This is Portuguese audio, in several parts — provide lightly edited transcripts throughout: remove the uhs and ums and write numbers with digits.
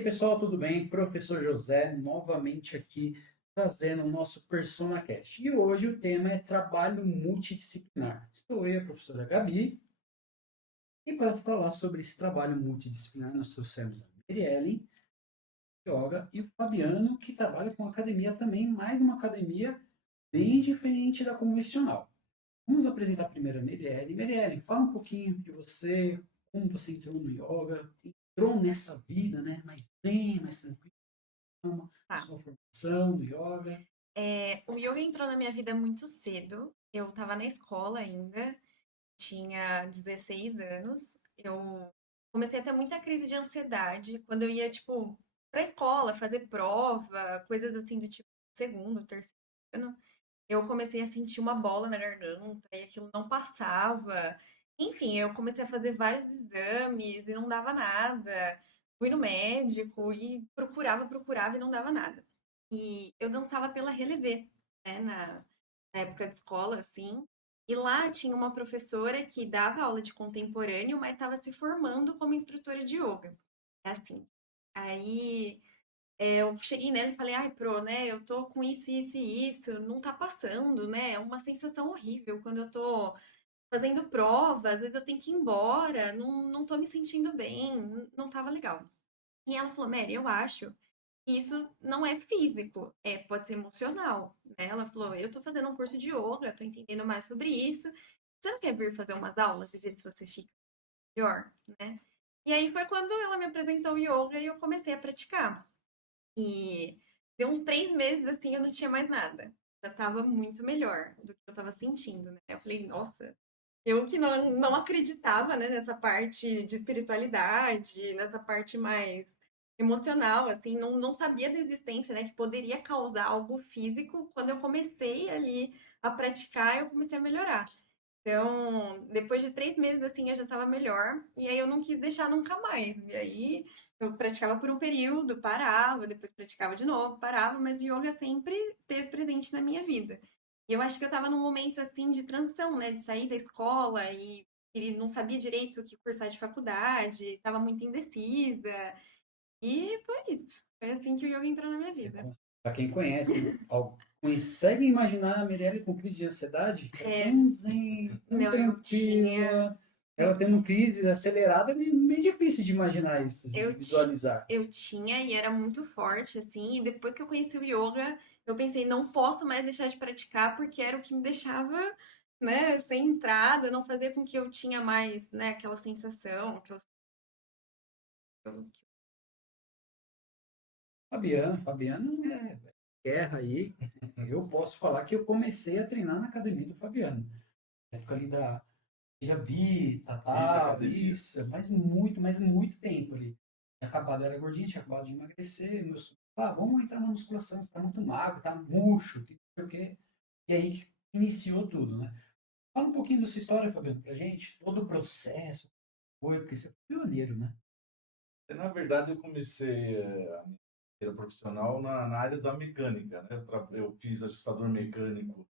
aí, pessoal, tudo bem? Professor José, novamente aqui trazendo o nosso PersonaCast. E hoje o tema é trabalho multidisciplinar. Estou eu, a professora Gabi, e para falar sobre esse trabalho multidisciplinar, nós trouxemos a Mirielle, yoga, e o Fabiano, que trabalha com academia também, mais uma academia bem diferente da convencional. Vamos apresentar primeiro a Mirielle. Mirielle, fala um pouquinho de você, como você entrou no yoga, entrou nessa vida, né, mais zen, mais tranquila, Tá. sua formação no yoga. O yoga entrou na minha vida muito cedo. Eu estava na escola ainda, tinha 16 anos. Eu comecei a ter muita crise de ansiedade quando eu ia, tipo, pra escola, fazer prova, coisas assim do tipo segundo, terceiro ano. Eu comecei a sentir uma bola na garganta e aquilo não passava. Enfim, eu comecei a fazer vários exames e não dava nada. Fui no médico e procurava e não dava nada. E eu dançava pela Relevé, né, na época de escola, assim. E lá tinha uma professora que dava aula de contemporâneo, mas estava se formando como instrutora de yoga. É assim. Aí eu cheguei nela e falei, ai, Pro, né, eu tô com isso e isso, não tá passando, né? É uma sensação horrível quando eu tô fazendo prova, às vezes eu tenho que ir embora, não tô me sentindo bem, não tava legal. E ela falou, Mary, eu acho que isso não é físico, pode ser emocional, né? Ela falou, eu tô fazendo um curso de yoga, tô entendendo mais sobre isso, você não quer vir fazer umas aulas e ver se você fica melhor, né? E aí foi quando ela me apresentou o yoga e eu comecei a praticar. E deu uns 3 meses, assim, eu não tinha mais nada. Já tava muito melhor do que eu tava sentindo, né? Eu falei, nossa, eu que não acreditava, né, nessa parte de espiritualidade, nessa parte mais emocional, assim, não sabia da existência, né, que poderia causar algo físico. Quando eu comecei ali a praticar, eu comecei a melhorar. Então, depois de 3 meses, assim, eu já estava melhor. E aí eu não quis deixar nunca mais. E aí eu praticava por um período, parava, depois praticava de novo, parava, mas o yoga sempre esteve presente na minha vida. E eu acho que eu estava num momento, assim, de transição, né? De sair da escola e não sabia direito o que cursar de faculdade, estava muito indecisa. E foi isso. Foi assim que o yoga entrou na minha vida. Para quem conhece, consegue imaginar a Mirelle com crise de ansiedade? Ela É, tão zen, tão não, eu tinha. tranquila, ela tendo crise acelerada, é meio difícil de imaginar isso, de Eu, ti- visualizar. eu tinha e era muito forte, assim, e depois que eu conheci o yoga, eu pensei, não posso mais deixar de praticar, porque era o que me deixava, né, sem entrada, não fazia com que eu tinha mais, né, aquela sensação, Fabiano é guerra aí. Eu posso falar que eu comecei a treinar na academia do Fabiano. Na época ali da já vi, Vita Tatá, Academia. isso, mas muito tempo ali. Tinha acabado, eu era gordinho, tinha acabado de emagrecer. Vamos entrar na musculação, você tá muito magro, tá murcho, que não sei o quê. E aí que iniciou tudo, né? Fala um pouquinho da sua história, Fabiano, pra gente. Todo o processo, foi, porque você foi pioneiro, né? Na verdade, eu comecei a minha carreira profissional na área da mecânica, né? Eu fiz ajustador mecânico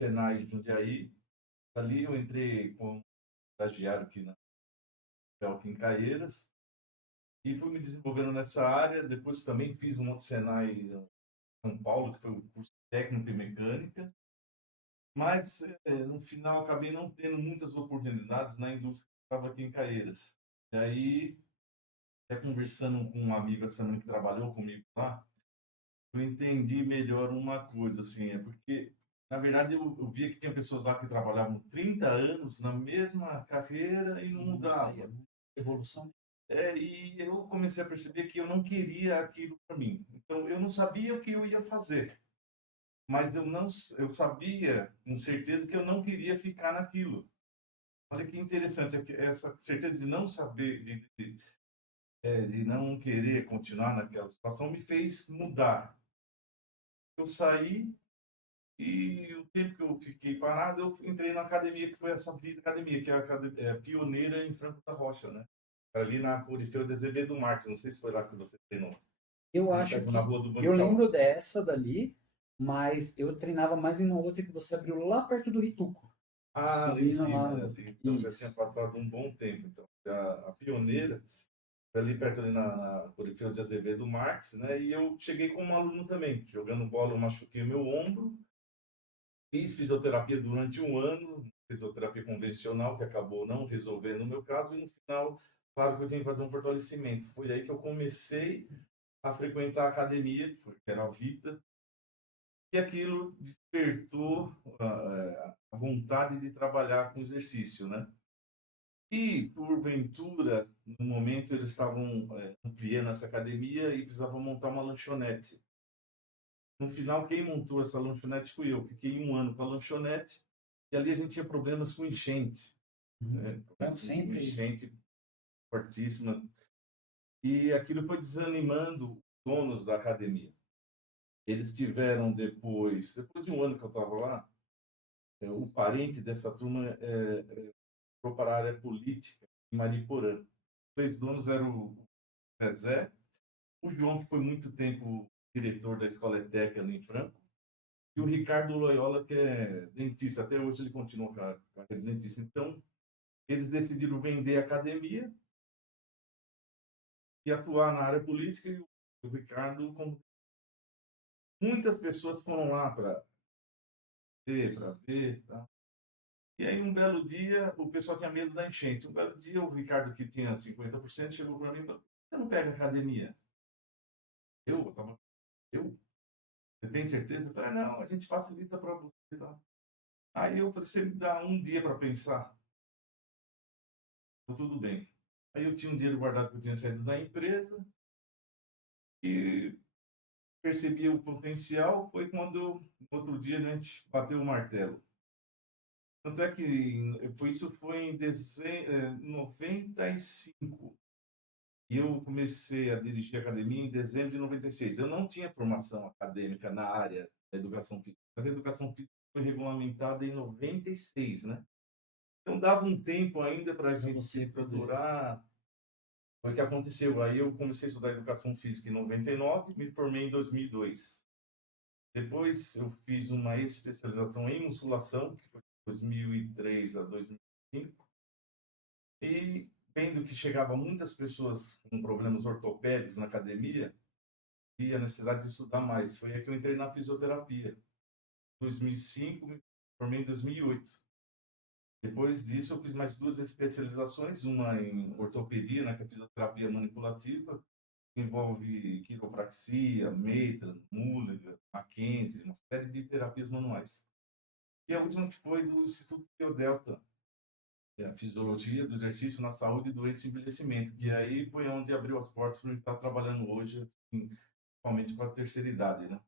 Senai de Jundiaí. Ali eu entrei como estagiário aqui na Felca em Caieiras e fui me desenvolvendo nessa área. Depois também fiz um outro Senai em São Paulo, que foi o curso técnico em mecânica. Mas no final acabei não tendo muitas oportunidades na indústria que estava aqui em Caieiras. E aí, até conversando com um amigo essa semana que trabalhou comigo lá, eu entendi melhor uma coisa, assim, é porque, na verdade, eu via que tinha pessoas lá que trabalhavam 30 anos na mesma carreira e não Isso aí é mudava. uma evolução. E eu comecei a perceber que eu não queria aquilo para mim. Então, eu não sabia o que eu ia fazer, mas eu sabia com certeza que eu não queria ficar naquilo. Olha que interessante, essa certeza de não saber, de não querer continuar naquela situação me fez mudar. Eu saí e o tempo que eu fiquei parado, eu entrei na academia, que foi essa Vida Academia, que é pioneira em Franco da Rocha, né? Ali na Corifeira de Azevedo Marques, não sei se foi lá que você treinou, Eu ali acho perto na que Rua do eu Bancal. lembro dessa dali, mas eu treinava mais em uma outra que você abriu lá perto do Rituco. Ah, ali em Subindo cima, lá. né? Então já tinha Isso. passado um bom tempo. Então, a pioneira. ali perto ali na Corifeu de Azevedo Marques, né? E eu cheguei como aluno também, jogando bola, eu machuquei o meu ombro, fiz fisioterapia durante um ano, fisioterapia convencional, que acabou não resolvendo o meu caso, e no final, claro que eu tinha que fazer um fortalecimento. Foi aí que eu comecei a frequentar a academia, que era a Vita, e aquilo despertou a vontade de trabalhar com exercício, né? E, porventura, no momento eles estavam ampliando essa academia e precisavam montar uma lanchonete. No final, quem montou essa lanchonete fui eu. Fiquei um ano com a lanchonete e ali a gente tinha problemas com enchente, né? Então, sempre. Enchente fortíssima. E aquilo foi desanimando os donos da academia. Eles tiveram depois de um ano que eu estava lá, o parente dessa turma foi para a área política em Mariporã. Os dois donos eram o Zezé, o João, que foi muito tempo diretor da Escola ETEC ali em Franco, e o Ricardo Loyola, que é dentista. Até hoje ele continua com a carreira de dentista. Então, eles decidiram vender a academia e atuar na área política, e o Ricardo, muitas pessoas foram lá para ver, tá? E aí, um belo dia, o pessoal tinha medo da enchente. Um belo dia, o Ricardo, que tinha 50%, chegou para mim e falou: você não pega academia? Eu? Você tem certeza? Eu falei: não, a gente facilita para você. Tá? Aí eu falei: você me dá um dia para pensar? Tudo bem. Aí eu tinha um dinheiro guardado que eu tinha saído da empresa e percebi o potencial. Foi quando, no outro dia, né, a gente bateu o martelo. Tanto é que isso foi em 95. E eu comecei a dirigir a academia em dezembro de 96. Eu não tinha formação acadêmica na área da educação física, mas a educação física foi regulamentada em 96, né? Então dava um tempo ainda para a gente se estruturar. Foi o que aconteceu. Aí eu comecei a estudar educação física em 99, me formei em 2002. Depois eu fiz uma especialização em musculação, que foi de 2003 a 2005. E vendo que chegava muitas pessoas com problemas ortopédicos na academia, e a necessidade de estudar mais. Foi aí que eu entrei na fisioterapia. Em 2005, me formei em 2008. Depois disso, eu fiz mais duas especializações, uma em ortopedia, né, que é fisioterapia manipulativa, que envolve quiropraxia, Maitland, Mulligan, Mackenzie, uma série de terapias manuais. E a última que foi do Instituto Biodelta, a fisiologia do exercício na saúde, doença e envelhecimento, que aí foi onde abriu as portas para a gente estar trabalhando hoje, assim, principalmente com a terceira idade, né?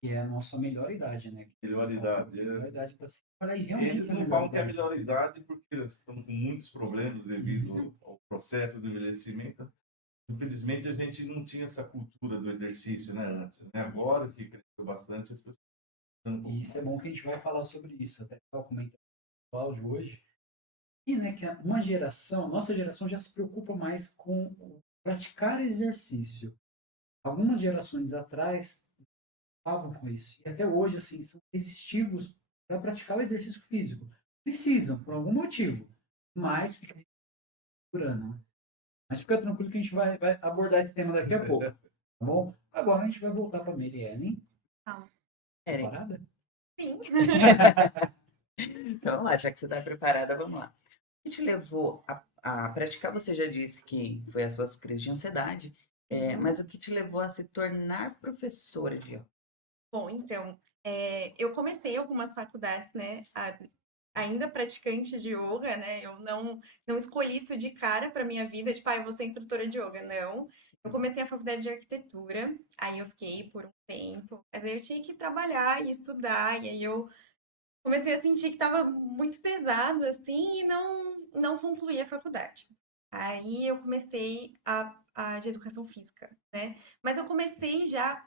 Que é a nossa melhor idade, né? Melhor idade. Melhor idade para se trabalhar e realmente Eles é a não melhor falam que é a idade. melhor idade porque eles estão com muitos problemas devido ao processo de envelhecimento. Infelizmente, a gente não tinha essa cultura do exercício, né, antes, né? Agora que cresceu bastante, as pessoas estão um pouco E isso é mais. bom que a gente vai falar sobre isso. Até estava comentando com o Cláudio hoje. E, né, que uma geração, nossa geração já se preocupa mais com praticar exercício. Algumas gerações atrás estavam com isso. E até hoje, assim, são resistivos para praticar o exercício físico. Precisam, por algum motivo. Mas fica procurando, né? Mas fica tranquilo que a gente vai abordar esse tema daqui a pouco. Tá bom? Agora a gente vai voltar para a Meriellen. Tá. Eren, Preparada? Sim. então vamos lá, já que você está preparada, vamos lá. O que te levou a praticar? Você já disse que foi as suas crises de ansiedade, mas o que te levou a se tornar professora de yoga? Bom, então, eu comecei algumas faculdades, né, ainda praticante de yoga, né, eu não escolhi isso de cara para minha vida, tipo, eu vou ser instrutora de yoga, não. Eu comecei a faculdade de arquitetura, aí eu fiquei por um tempo, mas aí eu tinha que trabalhar e estudar, e aí eu comecei a sentir que estava muito pesado, assim, e não concluí a faculdade. Aí eu comecei a de educação física, né? Mas eu comecei já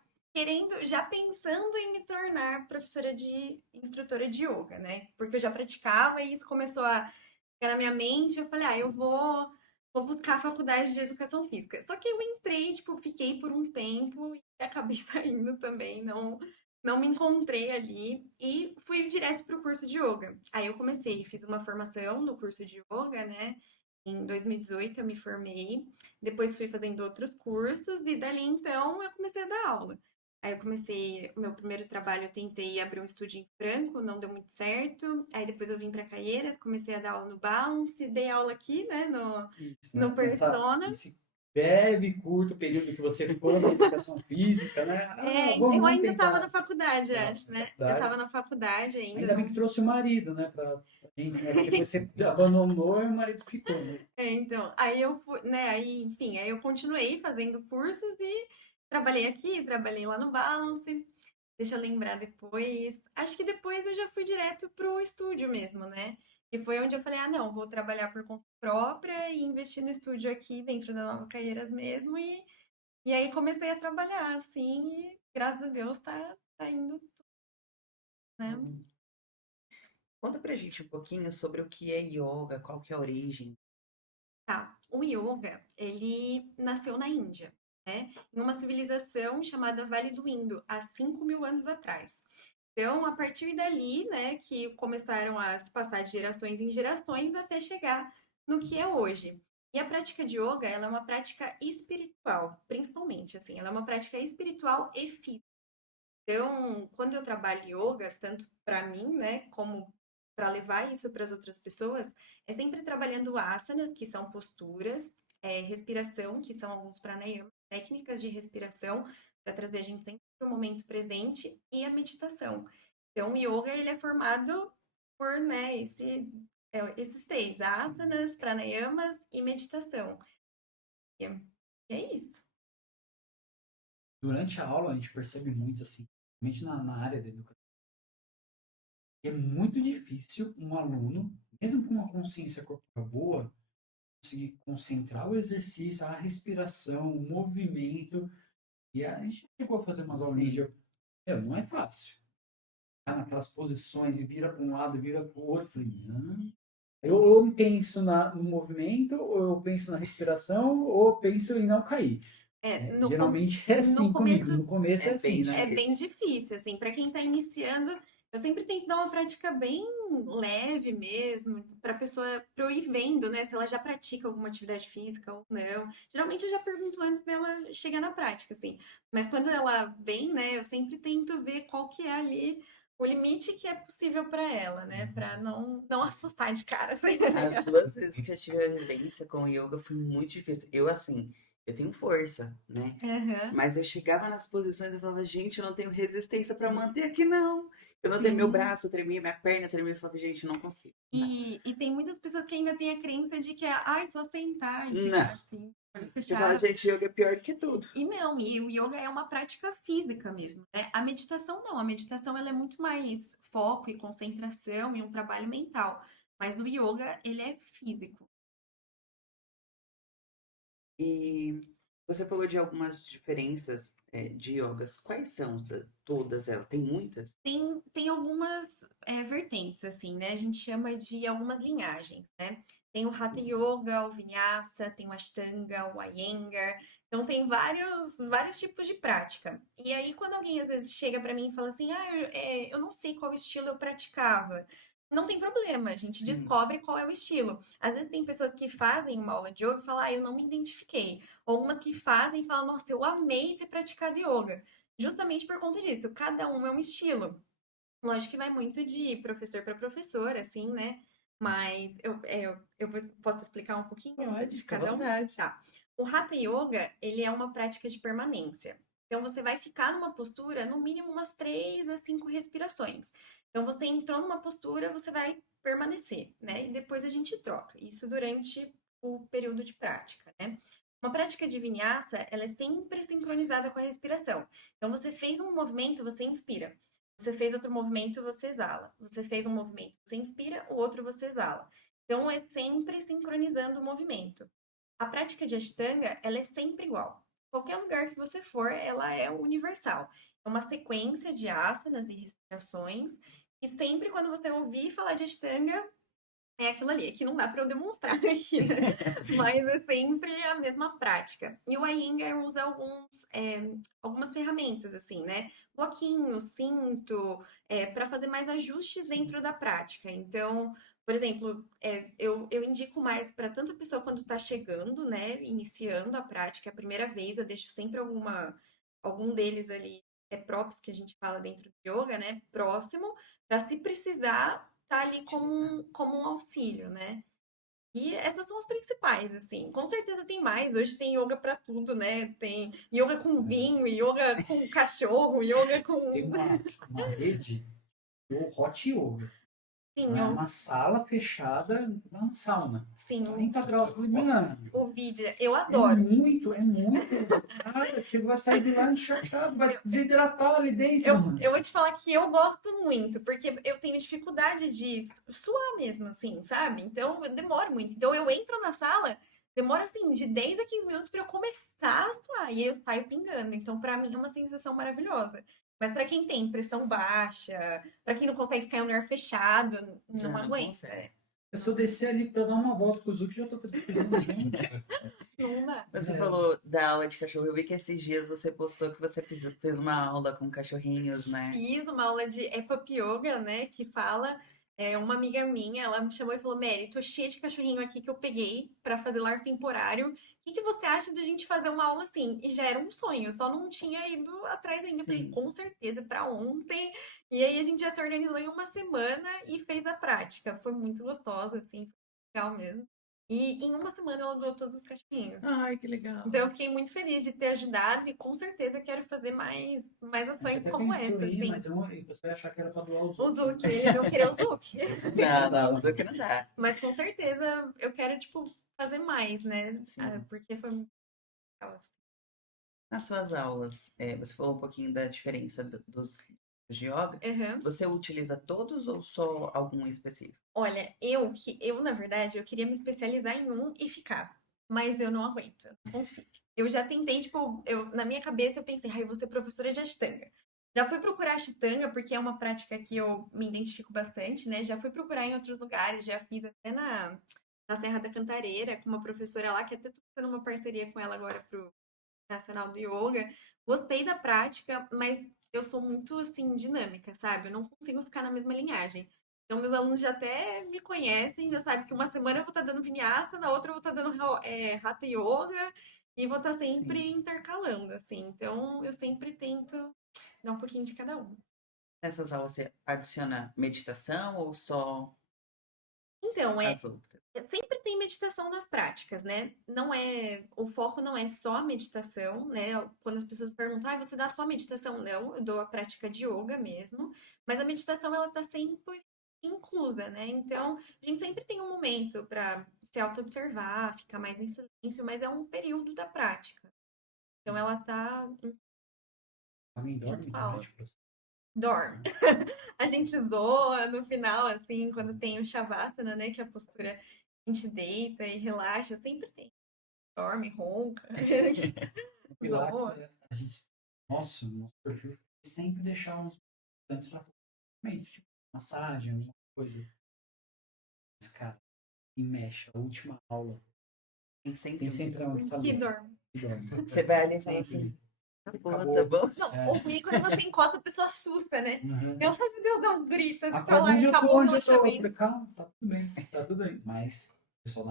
já pensando em me tornar instrutora de yoga, né? Porque eu já praticava e isso começou a ficar na minha mente. Eu falei, eu vou buscar a faculdade de educação física. Só que eu entrei, tipo, fiquei por um tempo e acabei saindo também, não me encontrei ali e fui direto para o curso de yoga. Aí eu comecei, fiz uma formação no curso de yoga, né? Em 2018 eu me formei, depois fui fazendo outros cursos e dali então eu comecei a dar aula. Aí eu comecei, o meu primeiro trabalho eu tentei abrir um estúdio em Franco, não deu muito certo. Aí depois eu vim para Caieiras, comecei a dar aula no Balance, dei aula aqui, né, Isso, no né? Persona. Esse breve, curto período que você ficou na educação física, né? Eu ainda tentar. estava na faculdade, Tava acho, na né? Eu faculdade. estava na faculdade ainda. Ainda bem que trouxe o marido, né? Pra gente, né? Porque depois você abandonou e o marido ficou, né? Então, aí eu fui, né, aí, enfim, aí eu continuei fazendo cursos e trabalhei aqui, trabalhei lá no Balance. Deixa eu lembrar depois. Acho que depois eu já fui direto pro estúdio mesmo, né? E foi onde eu falei, ah, não, vou trabalhar por conta própria e investir no estúdio aqui dentro da Nova Caieiras mesmo. E aí comecei a trabalhar, assim, e graças a Deus tá indo, né? Conta pra gente um pouquinho sobre o que é yoga, qual que é a origem. Tá. O yoga, ele nasceu na Índia, né? Em uma civilização chamada Vale do Indo, há 5.000 anos atrás. Então, a partir dali, né, que começaram a se passar de gerações em gerações até chegar no que é hoje. E a prática de yoga, ela é uma prática espiritual, principalmente, assim, ela é uma prática espiritual e física. Então, quando eu trabalho yoga, tanto para mim, né, como para levar isso para as outras pessoas, é sempre trabalhando asanas, que são posturas, respiração, que são alguns pranayamas, técnicas de respiração, para trazer a gente sempre para o momento presente, e a meditação. Então, o yoga, ele é formado por, né, esses três, asanas, pranayamas e meditação. E é isso. Durante a aula, a gente percebe muito, assim, principalmente na área da educação, que é muito difícil um aluno, mesmo com uma consciência corporal boa, conseguir concentrar o exercício, a respiração, o movimento. E a gente chegou a fazer umas aulinhas de... não é fácil. Tá naquelas posições e vira para um lado, vira para o outro. Falei, eu penso no movimento, ou eu penso na respiração, ou eu penso em não cair. Geralmente é assim no comigo. começo No começo é assim, né? é bem difícil, assim, para quem está iniciando, eu sempre tento dar uma prática bem leve mesmo, para a pessoa, para eu ir vendo, né, se ela já pratica alguma atividade física ou não. Geralmente eu já pergunto antes dela chegar na prática, assim. Mas quando ela vem, né, eu sempre tento ver qual que é ali o limite que é possível para ela, né, para não assustar de cara, assim. As 2 vezes que eu tive a vivência com o yoga foi muito difícil. Eu, assim, eu tenho força, né? Aham. Mas eu chegava nas posições e falava, gente, eu não tenho resistência pra manter aqui, não. Eu não tenho Sim. meu braço, tremia, minha perna tremia. Eu falava, gente, não consigo. Não. E tem muitas pessoas que ainda têm a crença de que é só sentar e Não. ficar assim, olho Eu falo, fechado. gente, yoga é pior que tudo. E não, e o yoga é uma prática física mesmo, né? A meditação não, a meditação ela é muito mais foco e concentração e um trabalho mental. Mas no yoga ele é físico. E você falou de algumas diferenças de yogas. Quais são todas elas? Tem muitas? Tem algumas vertentes, assim, né? A gente chama de algumas linhagens, né? Tem o Hatha Yoga, o Vinyasa, tem o Ashtanga, o Iyengar. Então, tem vários tipos de prática. E aí, quando alguém às vezes chega para mim e fala assim, eu não sei qual estilo eu praticava. Não tem problema, a gente descobre qual é o estilo. Às vezes tem pessoas que fazem uma aula de yoga e falam, eu não me identifiquei. Ou algumas que fazem e falam, nossa, eu amei ter praticado yoga. Justamente por conta disso, cada um é um estilo. Lógico que vai muito de professor para professor, assim, né? Mas eu posso explicar um pouquinho Pode, de fica à cada um? vontade. Tá. O Hatha Yoga, ele é uma prática de permanência. Então, você vai ficar numa postura, no mínimo, umas 3 a 5 respirações. Então, você entrou numa postura, você vai permanecer, né? E depois a gente troca. Isso durante o período de prática, né? Uma prática de vinyasa, ela é sempre sincronizada com a respiração. Então, você fez um movimento, você inspira. Você fez outro movimento, você exala. Você fez um movimento, você inspira, o outro você exala. Então, é sempre sincronizando o movimento. A prática de Ashtanga, ela é sempre igual. Qualquer lugar que você for, ela é universal. É uma sequência de asanas e respirações. E sempre quando você ouvir falar de Ashtanga, é aquilo ali, é que não dá para eu demonstrar aqui, né? Mas é sempre a mesma prática. E o Iyengar usa algumas ferramentas, assim, né? Bloquinho, cinto, para fazer mais ajustes dentro da prática. Então, por exemplo, eu indico mais para tanto a pessoa quando está chegando, né? Iniciando a prática, a primeira vez, eu deixo sempre algum deles ali, props que a gente fala dentro do yoga, né? Próximo, para se precisar tá ali como um auxílio, né? E essas são as principais, assim. Com certeza tem mais. Hoje tem yoga para tudo, né? Tem yoga com vinho, yoga com cachorro, yoga com. Tem uma rede, o Hot Yoga. Sim, Não é uma sala fechada, uma sauna. sim, 40 graus por dia. o vídeo. Eu É adoro. muito. Cara, você vai sair de lá encharcado, vai desidratar ali dentro, mano. Eu vou te falar que eu gosto muito, porque eu tenho dificuldade de suar mesmo, assim, sabe? Então, eu demoro muito. Então, eu entro na sala, demora, assim, de 10 a 15 minutos para eu começar a suar, e aí eu saio pingando. Então, para mim, é uma sensação maravilhosa. Mas para quem tem pressão baixa, para quem não consegue ficar em um lugar fechado, Já não não aguenta. consegue. Se eu descer ali pra dar uma volta com o Zuki, já tô transpirando. Não dá. Você É. falou da aula de cachorro. Eu vi que esses dias você postou que você fez uma aula com cachorrinhos, né? Fiz uma aula de Epap Yoga, né, que fala, uma amiga minha, ela me chamou e falou, Mary, tô cheia de cachorrinho aqui que eu peguei pra fazer lar temporário, o que você acha da gente fazer uma aula assim? E já era um sonho, eu só não tinha ido atrás ainda, eu falei, Sim. com certeza, pra ontem, e aí a gente já se organizou em uma semana e fez a prática, foi muito gostosa, assim, legal mesmo. E em uma semana ela doou todos os cachorrinhos. Ai, que legal. Então, eu fiquei muito feliz de ter ajudado e com certeza quero fazer mais A gente ações até como pensou essa, em ir, assim. mas você ia achar que era pra doar os O outros. Zuki, eles iam querer o Zuki. Não, o Zuki não dá. Mas com certeza eu quero, tipo, fazer mais, né? Sim. Porque foi muito legal, assim. Nas suas aulas, você falou um pouquinho da diferença dos de yoga. Uhum. Você utiliza todos ou só algum específico? Olha, na verdade, eu queria me especializar em um e ficar. Mas eu não aguento, eu não consigo. Eu já tentei, tipo, na minha cabeça eu pensei, ai, eu vou ser professora de Ashtanga. Já fui procurar Ashtanga, porque é uma prática que eu me identifico bastante, né? Já fui procurar em outros lugares, já fiz até na Serra da Cantareira, com uma professora lá, que até tô fazendo uma parceria com ela agora pro Nacional do Yoga. Gostei da prática, mas eu sou muito, assim, dinâmica, sabe? Eu não consigo ficar na mesma linhagem. Então, meus alunos já até me conhecem, já sabem que uma semana eu vou estar dando Vinyasa, na outra eu vou estar dando Hatha Yoga, e vou estar sempre Sim. intercalando, assim. Então, eu sempre tento dar um pouquinho de cada um. Nessas aulas você adiciona meditação ou só Então, as outras? sempre tem meditação nas práticas, né? O foco não é só a meditação, né? Quando as pessoas perguntam, você dá só meditação? Não, eu dou a prática de yoga mesmo, mas a meditação ela tá sempre inclusa, né? Então, a gente sempre tem um momento para se auto-observar, ficar mais em silêncio, mas é um período da prática. Então, ela tá Alguém dorme junto com a aula. durante o processo? Dorme. A gente zoa no final, assim, quando tem o Shavasana, né? Que é a postura a gente deita e relaxa, sempre tem. Dorme, ronca. No Pilates, Zoa. a gente, nosso perfil sempre deixar uns antes para tipo massagem, alguma coisa. Mas, cara, e mexe, a última aula. Tem sempre um que tá Que ali. dorme. Que dorme. Você vai ali e fala Sempre. assim, tá bom, Acabou. tá bom. Não, ou comigo, quando você encosta, a pessoa assusta, né? Uhum. Ela, ai meu Deus, dá um grito, assim, Acabou onde eu tô, acabou o onde eu tô. Eu relaxamento. falei, calma, tá tudo bem. Mas o pessoal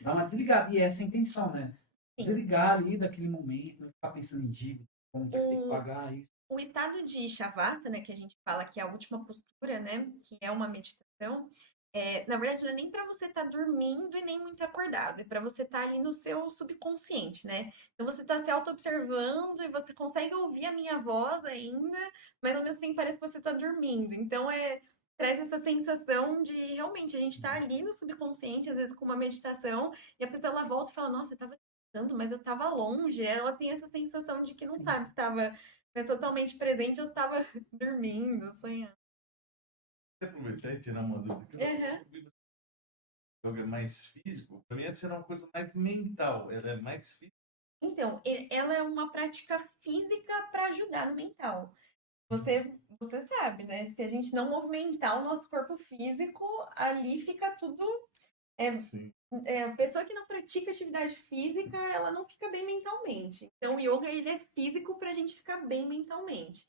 dá uma desligada. E essa é a intenção, né? Sim. Desligar ali daquele momento, não ficar pensando em dívida, como que tem que pagar isso. O estado de Shavasana, que a gente fala que é a última postura, né? Que é uma meditação. Na verdade, não é nem para você estar dormindo e nem muito acordado, é para você estar ali no seu subconsciente, né? Então você está se auto-observando e você consegue ouvir a minha voz ainda, mas ao mesmo tempo parece que você está dormindo. Então traz essa sensação de realmente a gente está ali no subconsciente, às vezes com uma meditação, e a pessoa ela volta e fala, nossa, eu estava meditando, mas eu estava longe. Ela tem essa sensação de que não sabe se estava totalmente presente ou estava dormindo, sonhando. Aproveitar e tirar uma dúvida. O yoga é mais físico, para mim essa era uma coisa mais mental, ela é mais física. Então, ela é uma prática física para ajudar no mental. Você você sabe, né? Se a gente não movimentar o nosso corpo físico, ali fica tudo. Sim. A pessoa que não pratica atividade física, ela não fica bem mentalmente. Então, o yoga, ele é físico para a gente ficar bem mentalmente.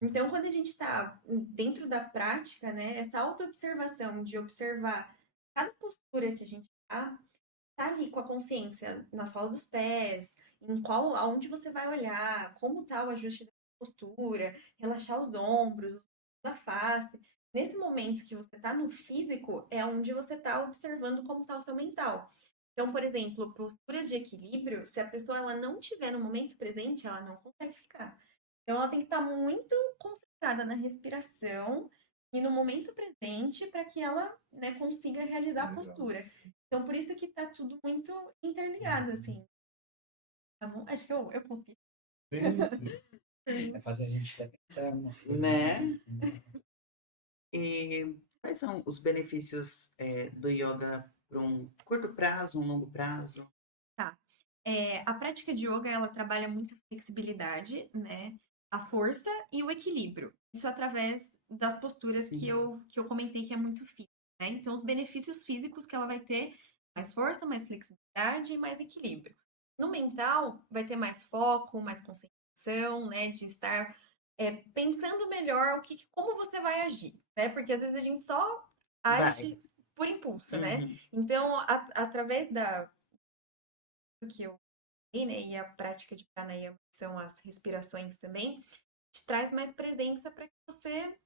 Então, quando a gente está dentro da prática, né, essa autoobservação de observar cada postura que a gente tá ali com a consciência na sola dos pés, aonde você vai olhar, como tá o ajuste da postura, relaxar os ombros, os da face. Nesse momento que você tá no físico, é onde você tá observando como tá o seu mental. Então, por exemplo, posturas de equilíbrio, se a pessoa ela não tiver no momento presente, ela não consegue ficar. Então, ela tem que estar muito concentrada na respiração e no momento presente para que ela, né, consiga realizar a Legal. postura. Então, por isso que tá tudo muito interligado, assim. Tá bom? Acho que eu consegui. Sim. É fazer a gente até pensar em algumas coisas. Né? E quais são os benefícios do yoga para um curto prazo, um longo prazo? Tá. A prática de yoga, ela trabalha muito a flexibilidade, né? A força e o equilíbrio. Isso através das posturas Sim. que eu comentei que é muito físico, né? Então, os benefícios físicos que ela vai ter, mais força, mais flexibilidade e mais equilíbrio. No mental, vai ter mais foco, mais concentração, né? De estar pensando melhor como você vai agir, né? Porque às vezes a gente só age por impulso, né? Uhum. Então, através do que eu falei, né, e a prática de pranayama, que são as respirações também, te traz mais presença para que você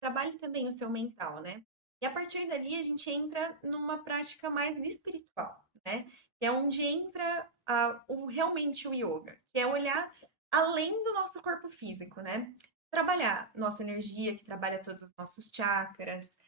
trabalhe também o seu mental, né? E a partir dali a gente entra numa prática mais espiritual, né? Que é onde entra realmente o yoga, que é olhar além do nosso corpo físico, né? Trabalhar nossa energia, que trabalha todos os nossos chakras,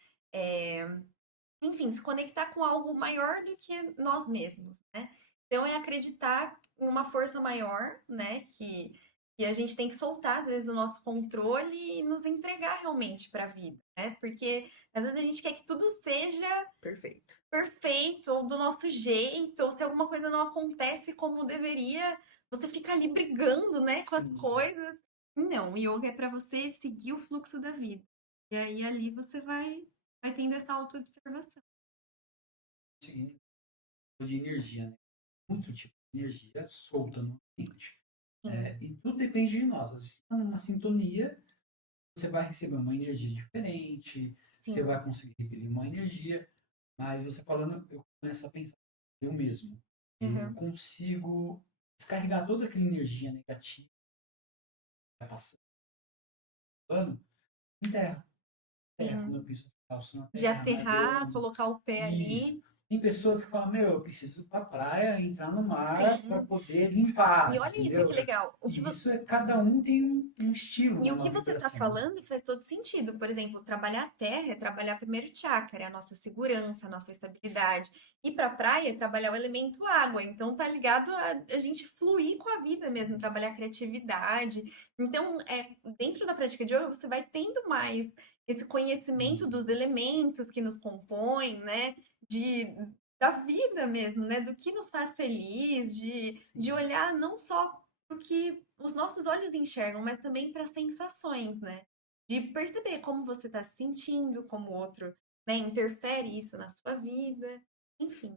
enfim, se conectar com algo maior do que nós mesmos, né? Então é acreditar em uma força maior, né? Que a gente tem que soltar, às vezes, o nosso controle e nos entregar realmente para a vida, né? Porque às vezes a gente quer que tudo seja Perfeito. perfeito, ou do nosso jeito, ou se alguma coisa não acontece como deveria, você fica ali brigando, né, com as Sim. coisas. Não, o yoga é para você seguir o fluxo da vida. E aí ali você vai tendo essa autoobservação. Seguinte, de energia, né? Muito tipo de energia solta no ambiente. E tudo depende de nós. Às vezes, tá numa sintonia, você vai receber uma energia diferente, Sim. você vai conseguir repelir uma energia, mas você falando, eu começo a pensar, eu mesmo, eu consigo descarregar toda aquela energia negativa que vai passando em terra. Quando eu piso calça na De terra, aterrar, nadando. colocar o pé Isso. ali. Tem pessoas que falam, eu preciso ir pra praia, entrar no mar para poder limpar. E olha isso entendeu? que legal. Isso é, cada um tem um estilo, E né, o que uma você está vibração. falando faz todo sentido. Por exemplo, trabalhar a terra é trabalhar primeiro o chakra, é a nossa segurança, a nossa estabilidade. Ir para a praia é trabalhar o elemento água. Então, tá ligado a gente fluir com a vida mesmo, trabalhar a criatividade. Então, dentro da prática de yoga, você vai tendo mais esse conhecimento dos elementos que nos compõem, né? Da vida mesmo, né? Do que nos faz feliz, de olhar não só para o que os nossos olhos enxergam, mas também para as sensações, né? De perceber como você está se sentindo, como o outro, né, interfere isso na sua vida, enfim.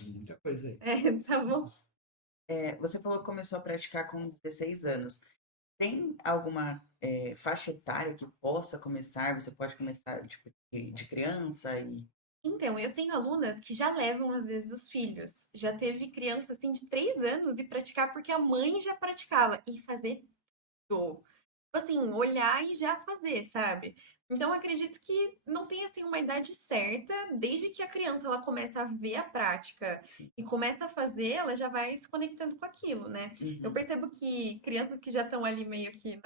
Muita coisa aí. Tá bom. Você falou que começou a praticar com 16 anos. Tem alguma faixa etária que possa começar? Você pode começar tipo, de criança e Então, eu tenho alunas que já levam, às vezes, os filhos. Já teve criança, assim, de 3 anos e praticar porque a mãe já praticava. E fazer tudo. Tipo assim, olhar e já fazer, sabe? Então, acredito que não tem, assim, uma idade certa. Desde que a criança, ela começa a ver a prática e começa a fazer, ela já vai se conectando com aquilo, né? Eu percebo que crianças que já estão ali meio que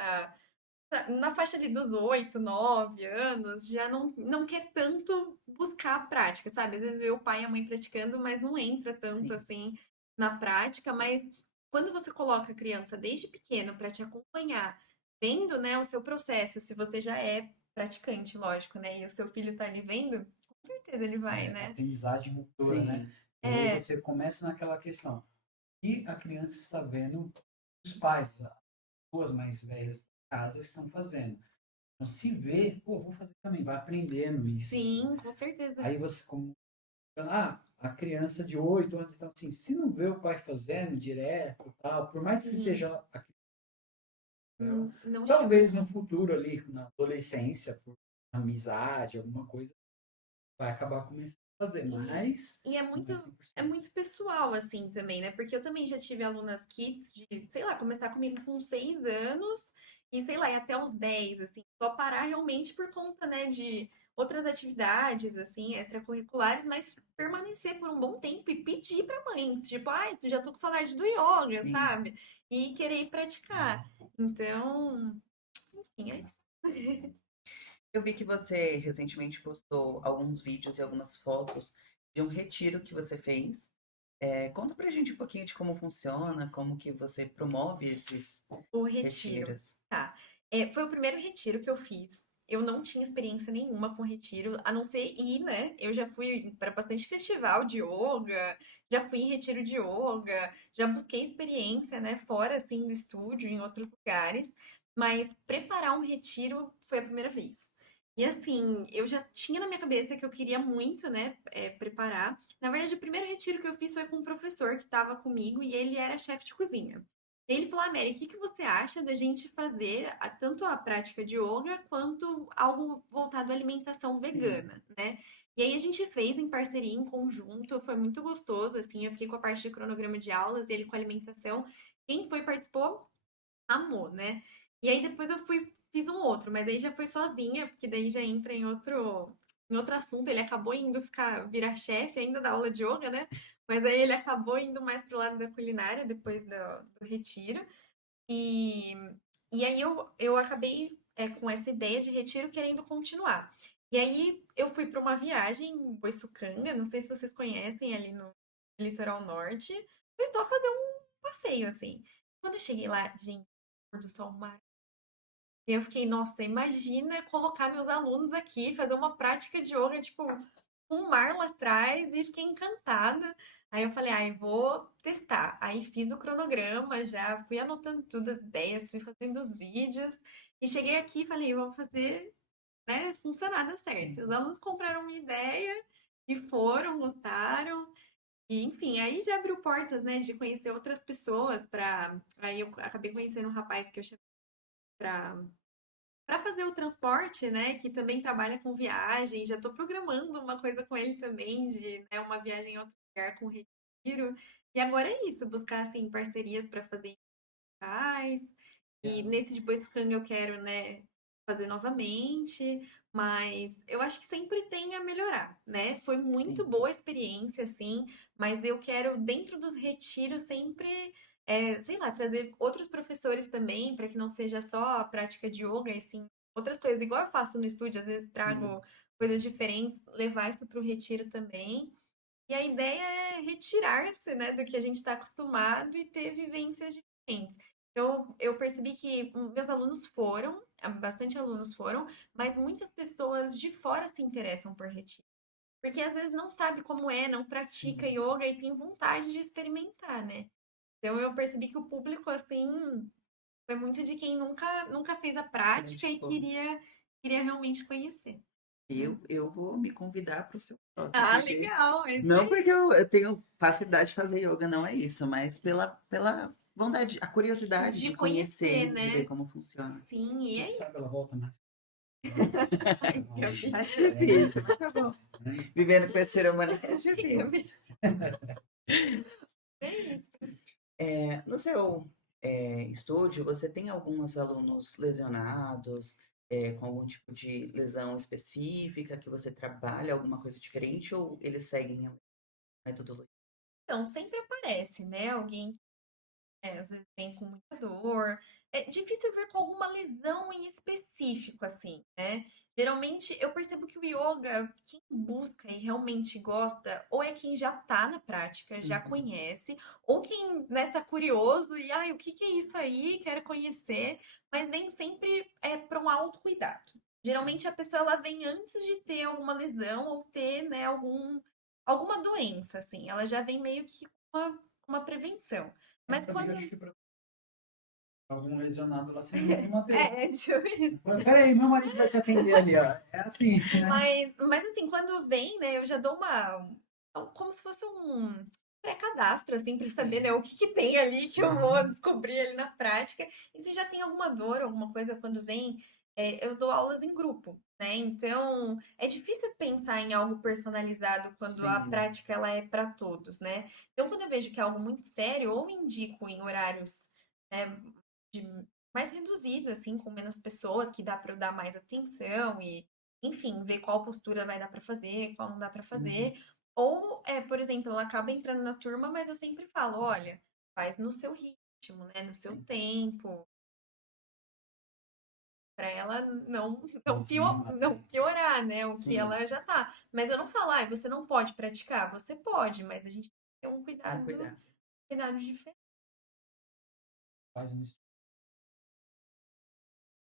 na faixa ali dos 8, 9 anos, já não quer tanto buscar a prática, sabe? Às vezes vê o pai e a mãe praticando, mas não entra tanto assim na prática. Mas quando você coloca a criança desde pequeno para te acompanhar, vendo, né, o seu processo, se você já é praticante, lógico, né? E o seu filho tá ali vendo, com certeza ele vai, né? Aprendizagem motora, né? E aí você começa naquela questão. E a criança está vendo os pais, as pessoas mais velhas da casa estão fazendo. Então, se vê, pô, vou fazer também, vai aprendendo isso. Sim, com certeza. Aí você, como, a criança de 8 anos, então assim, se não vê o pai fazendo direto, tal, por mais que ele Uhum. esteja aqui, Não talvez no futuro ali, na adolescência, por amizade, alguma coisa, vai acabar começando a fazer, mas E é não muito, é é 100%. muito pessoal, assim, também, né? Porque eu também já tive alunas kids de, sei lá, começar comigo com 6 anos e, sei lá, ir até os 10, assim, só parar realmente por conta, né, de outras atividades, assim, extracurriculares, mas permanecer por um bom tempo e pedir pra mãe, tipo, ai, já tô com saudade do yoga, Sim. sabe? E querer ir praticar. Então, enfim, é isso. Eu vi que você recentemente postou alguns vídeos e algumas fotos de um retiro que você fez. Conta pra gente um pouquinho de como funciona, como que você promove esses O retiro. retiros. Tá. Foi o primeiro retiro que eu fiz. Eu não tinha experiência nenhuma com retiro, a não ser ir, né? Eu já fui para bastante festival de yoga, já fui em retiro de yoga, já busquei experiência, né? Fora, assim, do estúdio, em outros lugares. Mas preparar um retiro foi a primeira vez. E assim, eu já tinha na minha cabeça que eu queria muito, né, preparar. Na verdade, o primeiro retiro que eu fiz foi com um professor que estava comigo e ele era chefe de cozinha. Ele falou, Mary, o que que você acha da gente fazer tanto a prática de yoga quanto algo voltado à alimentação Sim. vegana, né? E aí a gente fez em parceria, em conjunto, foi muito gostoso, assim, eu fiquei com a parte de cronograma de aulas, ele com a alimentação. Quem foi participou, amou, né? E aí depois fiz um outro, mas aí já foi sozinha, porque daí já entra em outro assunto. Ele acabou indo virar chefe ainda da aula de yoga, né? Mas aí ele acabou indo mais pro lado da culinária depois do retiro. E, e aí eu acabei com essa ideia de retiro querendo continuar. E aí eu fui para uma viagem em Boiçucanga, não sei se vocês conhecem ali no litoral norte. Eu estou a fazer um passeio assim. Quando eu cheguei lá, gente, pôr do sol mar. Eu fiquei, nossa, imagina colocar meus alunos aqui, fazer uma prática de yoga, tipo, com um mar lá atrás, e fiquei encantada. Aí eu falei, ai, vou testar. Aí fiz o cronograma, já fui anotando tudo, as ideias, fui fazendo os vídeos, e cheguei aqui e falei, vamos fazer, né, funcionar, dar certo. Os alunos compraram uma ideia e foram, gostaram. E, enfim, aí já abriu portas, né, de conhecer outras pessoas para. Aí eu acabei conhecendo um rapaz que eu chamei para fazer o transporte, né, que também trabalha com viagem. Já estou programando uma coisa com ele também de, né, uma viagem em outro lugar com retiro. E agora é isso, buscar assim parcerias para fazer locais. E nesse de Boiçucanga eu quero, né, fazer novamente, mas eu acho que sempre tem a melhorar, né? Foi muito Sim. boa a experiência, assim, mas eu quero, dentro dos retiros, sempre, sei lá, trazer outros professores também, para que não seja só a prática de yoga, e sim outras coisas, igual eu faço no estúdio, às vezes trago coisas diferentes, levar isso para o retiro também. E a ideia é retirar-se, né, do que a gente está acostumado e ter vivências diferentes. Então, eu percebi que meus alunos foram, bastante alunos foram, mas muitas pessoas de fora se interessam por retiro. Porque às vezes não sabe como é, não pratica Sim. yoga e tem vontade de experimentar, né? Então, eu percebi que o público, assim, foi muito de quem nunca fez a prática e Praticou. queria realmente conhecer. Eu vou me convidar para o seu próximo, Ah, porque legal, é isso não aí. porque eu tenho facilidade de fazer yoga, não é isso, mas pela vontade, a curiosidade De de conhecer, conhecer, de ver né? como funciona. Sim, e Quem é sabe ela volta mais. Ai, Gabi. Acho difícil, mas tá bom. Né? Vivendo com esse ser humano é difícil. Gabi. É isso. No seu estúdio, você tem alguns alunos lesionados, com algum tipo de lesão específica que você trabalha, alguma coisa diferente, ou eles seguem a metodologia? Então, sempre aparece, né? Alguém às vezes vem com muita dor. É difícil ver com alguma lesão em específico, assim, né? Geralmente eu percebo que o yoga, quem busca e realmente gosta, ou é quem já tá na prática, já Uhum. conhece, ou quem, né, tá curioso e, ai, o que que é isso aí? Quero conhecer, mas vem sempre para um autocuidado. Geralmente a pessoa ela vem antes de ter alguma lesão ou ter, né, alguma doença, assim. Ela já vem meio que com uma prevenção. Mas Essa também eu quando acho que algum lesionado lá, você liga pro Matheus. Tipo isso. Peraí, meu marido vai te atender ali, ó. É assim, né? Mas assim, quando vem, né, eu já dou como se fosse um pré-cadastro, assim, pra saber, né, o que que tem ali que eu vou descobrir ali na prática. E se já tem alguma dor, alguma coisa quando vem, eu dou aulas em grupo, né? Então, é difícil pensar em algo personalizado quando a Sim. prática ela é para todos, né? Então, quando eu vejo que é algo muito sério, ou indico em horários, né, de mais reduzidos, assim, com menos pessoas, que dá para eu dar mais atenção e enfim, ver qual postura vai dar para fazer, qual não dá para fazer. Ou, por exemplo, ela acaba entrando na turma, mas eu sempre falo, olha, faz no seu ritmo, né? No seu Sim. tempo, para ela Não desanimar não também. piorar, né? O que Sim. ela já tá. Mas eu não falo, você não pode praticar. Você pode, mas a gente tem que ter um Vamos cuidar. cuidado diferente. Faz um estudo.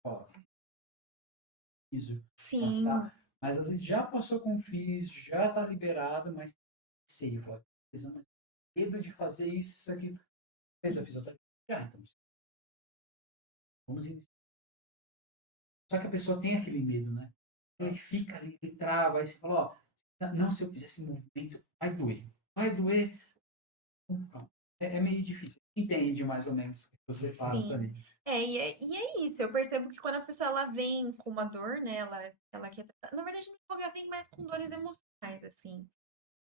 Ó, isso Sim, passar. Mas às vezes já passou com o físico, já tá liberado, mas sei, fala, mas medo de fazer isso aqui. Fez a fisioterapia? Já, então. Vamos iniciar. Só que a pessoa tem aquele medo, né? Ele fica ali, ele trava, aí você fala, ó, não, se eu fizer esse movimento, vai doer. Vai doer. Calma. É meio difícil. Entende mais ou menos o que você passa sim. ali. E é isso, eu percebo que quando a pessoa ela vem com uma dor, né, ela quer tratar. Na verdade, no yoga vem mais com dores emocionais, assim.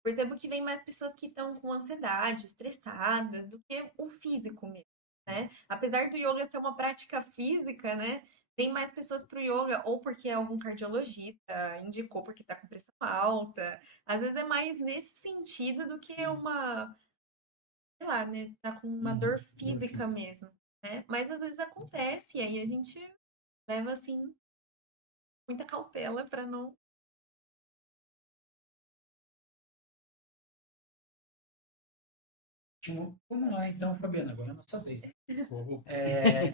Percebo que vem mais pessoas que estão com ansiedade, estressadas, do que o físico mesmo, né? Apesar do yoga ser uma prática física, né? Vem mais pessoas pro yoga, ou porque algum cardiologista indicou porque tá com pressão alta. Às vezes é mais nesse sentido do que sei lá, né? Tá com uma dor Dor física física. mesmo, né? Mas às vezes acontece, e aí a gente leva, assim, muita cautela para não. Vamos lá, então, Fabiana, agora é a nossa vez, né? É,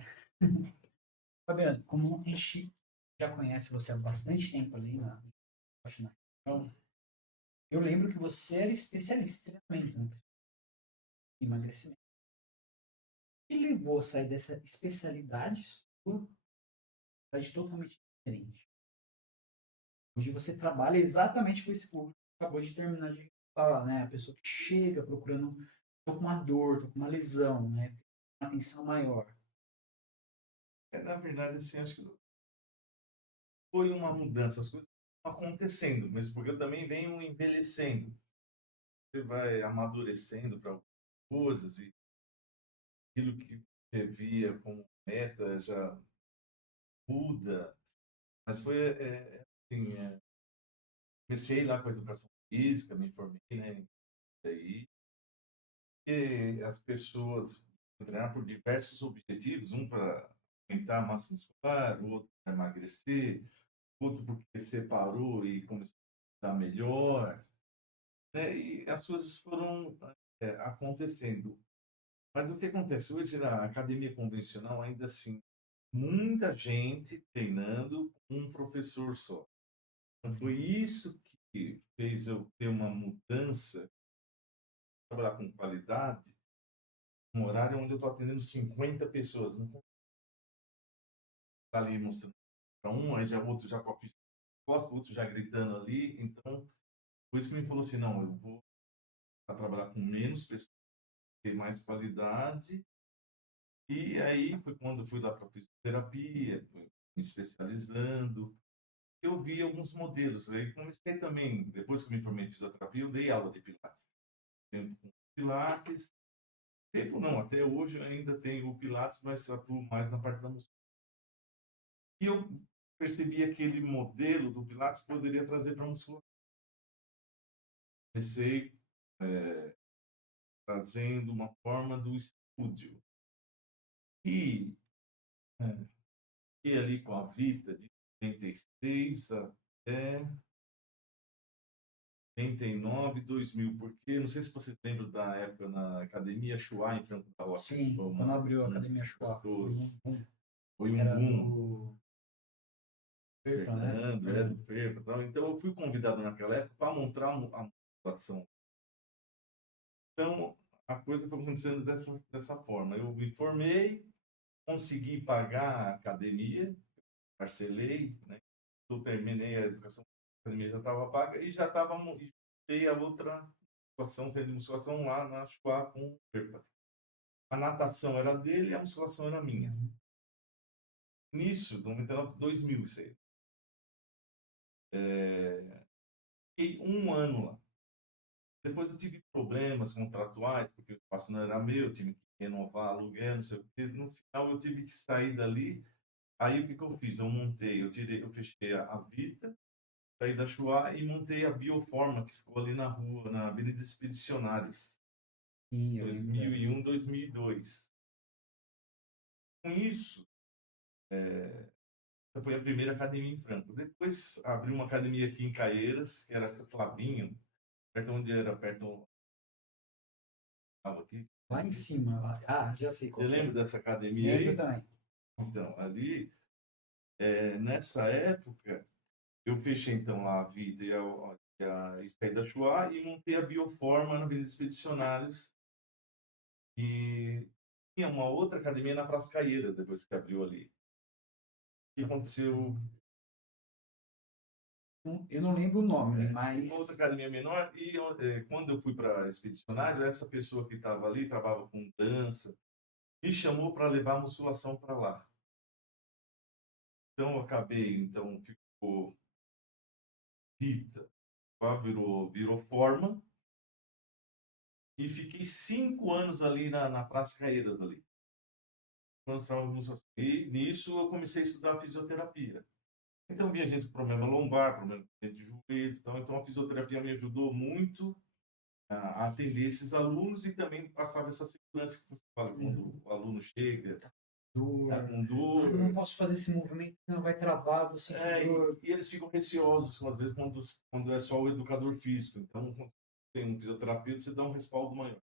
Fabiana, como a gente já conhece você há bastante tempo ali acho na região, eu lembro que você era especialista em treinamento, né? Em emagrecimento. O que levou a sair dessa especialidade sua para totalmente diferente? Hoje você trabalha exatamente com esse público que acabou de terminar de falar, né? A pessoa que chega procurando, tô com uma dor, tô com uma lesão, né? Uma atenção maior. Na verdade, assim, acho que foi uma mudança, as coisas estão acontecendo, mas porque eu também venho envelhecendo. Você vai amadurecendo para coisas e aquilo que você via como meta já muda. Mas foi, assim, comecei lá com a educação física, me formei, né? Aí, e as pessoas treinaram por diversos objetivos, um para aumentar a massa muscular, o outro para emagrecer, outro porque separou e começou a dar melhor, né? E as coisas foram acontecendo. Mas o que acontece hoje na academia convencional, ainda assim, muita gente treinando com um professor só. Então, foi isso que fez eu ter uma mudança, trabalhar com qualidade, um horário onde eu estou atendendo 50 pessoas. Não está ali mostrando para um, aí já outro já com a ficha de costas, outro já gritando ali. Então, por isso que me falou assim, não, eu vou trabalhar com menos pessoas, ter mais qualidade. E aí foi quando eu fui lá para a fisioterapia, fui me especializando. Eu vi alguns modelos. Aí comecei também, depois que me formei em fisioterapia, eu dei aula de pilates. Tempo com pilates. Tempo não, até hoje eu ainda tenho o pilates, mas atuo mais na parte da musculação. E eu percebi aquele modelo do pilates que poderia trazer para a musculação. Comecei trazendo uma forma do estúdio. E fiquei ali com a vida de 96 até 99, 2000, porque não sei se vocês lembram da época na Academia Chua em Franco da Rocha. Sim, Foi quando abriu a Academia Chua, foi um era boom. do Ferpa, né? Fernando, do Ferpa, tal. Então eu fui convidado naquela época para montar a musculação. Então a coisa foi acontecendo dessa forma. Eu me formei, consegui pagar a academia, parcelei, né? Eu terminei a educação, a academia já estava paga e já estava e a outra musculação, centro de musculação lá na Chuá com o Perpa. A natação era dele e a musculação era minha. Nisso, 99, 2000, isso aí. Fiquei um ano lá. Depois eu tive problemas contratuais, porque o espaço não era meu, tive que renovar aluguel, não sei o quê. No final eu tive que sair dali. Aí o que eu fiz? Eu fechei a Vita, saí da Chuá e montei a Bioforma, que ficou ali na rua, na Avenida Expedicionários, Sim, eu lembro dessa. 2001, 2002. Com isso, essa foi a primeira academia em Franco. Depois abri uma academia aqui em Caieiras, que era Flavinho, perto onde era, perto aqui. Lá em cima, lá. Ah, já sei Você qual que é. lembra dessa academia Lembro aí? também. Então, ali, nessa época, eu fechei então lá a Vita e a Stay da Chuá e montei a Bioforma na Avenida Expedicionários. E tinha uma outra academia na Praça Caieiras, depois que abriu ali. O que aconteceu? Eu não lembro o nome, Uma outra mas academia menor. E quando eu fui para Expedicionário, essa pessoa que estava ali, trabalhava com dança, me chamou para levar a musculação para lá. Então, eu acabei, então, ficou Vita, virou Forma. E fiquei 5 anos ali na Praça Caieiras ali. E nisso eu comecei a estudar fisioterapia. Então vinha gente com problema lombar, problema de joelho, então a fisioterapia me ajudou muito a atender esses alunos e também passava essa segurança que você fala quando o aluno chega, tá dor. com dor. Não posso fazer esse movimento, não vai travar, vou sentir dor. E eles ficam receosos, às vezes, quando é só o educador físico. Então, quando tem um fisioterapeuta, você dá um respaldo maior.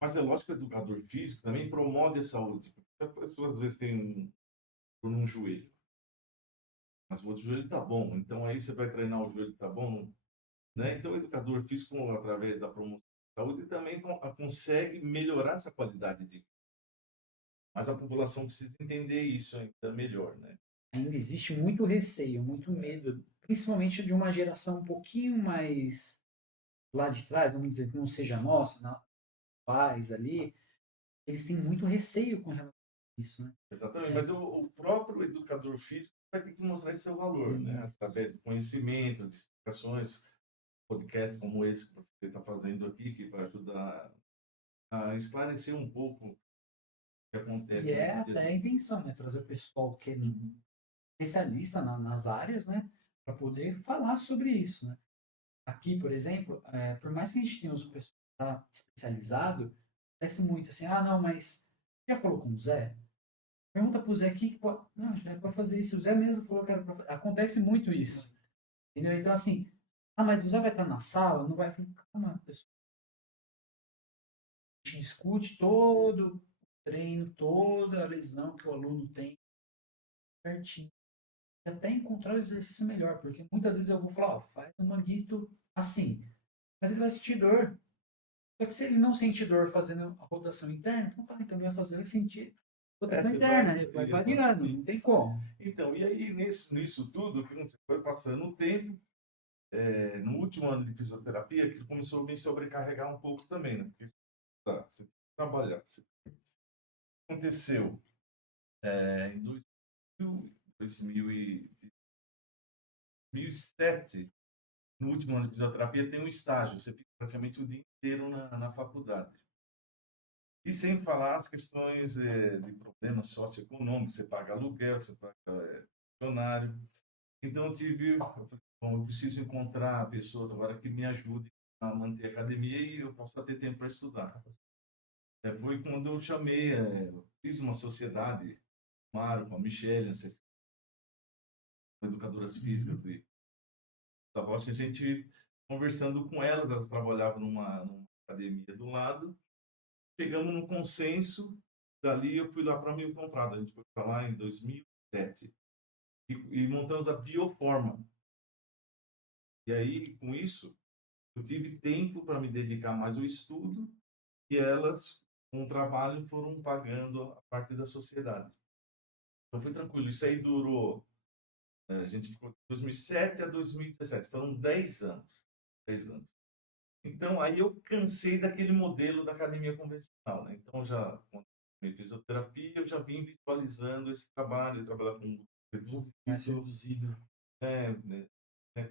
Mas é lógico que o educador físico também promove a saúde. Porque a pessoa, às vezes, tem dor num joelho. Mas o outro joelho está bom. Então, aí você vai treinar o joelho está bom, né? Então, o educador físico, através da promoção da saúde, também consegue melhorar essa qualidade de vida. Mas a população precisa entender isso ainda melhor, né? Ainda existe muito receio, muito medo, principalmente de uma geração um pouquinho mais lá de trás, vamos dizer que não seja nossa, pais ali, eles têm muito receio com relação a isso, né? Exatamente, mas o próprio educador físico vai ter que mostrar esse seu valor, né? Através do conhecimento, de explicações, podcasts como esse que você está fazendo aqui, que vai ajudar a esclarecer um pouco o que acontece. E é até a intenção, né? Trazer o pessoal que é especialista nas áreas, né? Para poder falar sobre isso, né? Aqui, por exemplo, por mais que a gente tenha os pessoal que tá especializado, acontece muito assim, ah, não, mas já falou com o Zé? Pergunta pro Zé aqui que pode. Não, já é para fazer isso. O Zé mesmo falou que era pra... Acontece muito isso. Entendeu? Então, assim, ah, mas o Zé vai estar na sala? Não vai? Eu falei, calma, pessoal. A gente discute todo o treino, toda a lesão que o aluno tem certinho. E até encontrar o exercício melhor, porque muitas vezes eu vou falar, ó, faz um manguito assim, mas ele vai sentir dor. Só que se ele não sentir dor fazendo a rotação interna, então ele vai fazer, vai sentir rotação interna, né? Vai variando, não tem como. Então, e aí nisso tudo, que você foi passando o tempo, no último ano de fisioterapia, que começou a me sobrecarregar um pouco também, né? Porque você tem que trabalhar. O que aconteceu em 2007, no último ano de fisioterapia, tem um estágio, você fica praticamente o dia inteiro na faculdade. E sem falar as questões de problemas socioeconômicos, você paga aluguel, você paga funcionário. Então eu falei, bom, eu preciso encontrar pessoas agora que me ajudem a manter a academia e eu possa ter tempo para estudar. Foi quando eu chamei, fiz uma sociedade, Mário, com a Michelle, não sei se educadoras físicas da Rocha, a gente conversando com elas trabalhavam numa academia do lado, chegamos num consenso, dali eu fui lá para Milton Prado, a gente foi para lá em 2007 e montamos a Bioforma. E aí, com isso, eu tive tempo para me dedicar mais ao estudo e elas com o trabalho foram pagando a parte da sociedade. Então foi tranquilo. Isso aí durou, a gente ficou de 2007 a 2017, foram 10 anos. 10 anos. Então aí eu cansei daquele modelo da academia convencional, né? Então já quando eu fiz fisioterapia, eu já vim visualizando esse trabalho, trabalhar com Mais reduzido.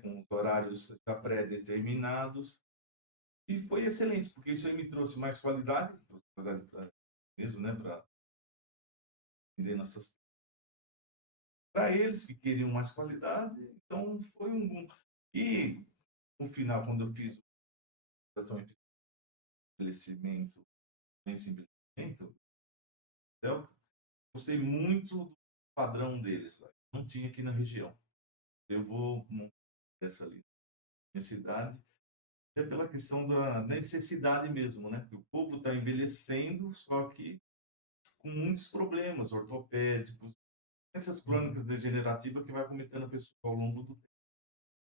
com os horários já pré-determinados. E foi excelente, porque isso aí me trouxe mais qualidade, mesmo, né, para atender nossas. Para eles que queriam mais qualidade, então foi um bom. E no final, quando eu fiz a envelhecimento, envelhecimento, Delta, gostei muito do padrão deles, lá. Não tinha aqui na região. Eu vou montar essa ali, minha cidade, é pela questão da necessidade mesmo, né? Porque o povo está envelhecendo, só que com muitos problemas ortopédicos, essas crônicas degenerativas que vai cometendo a pessoa ao longo do tempo.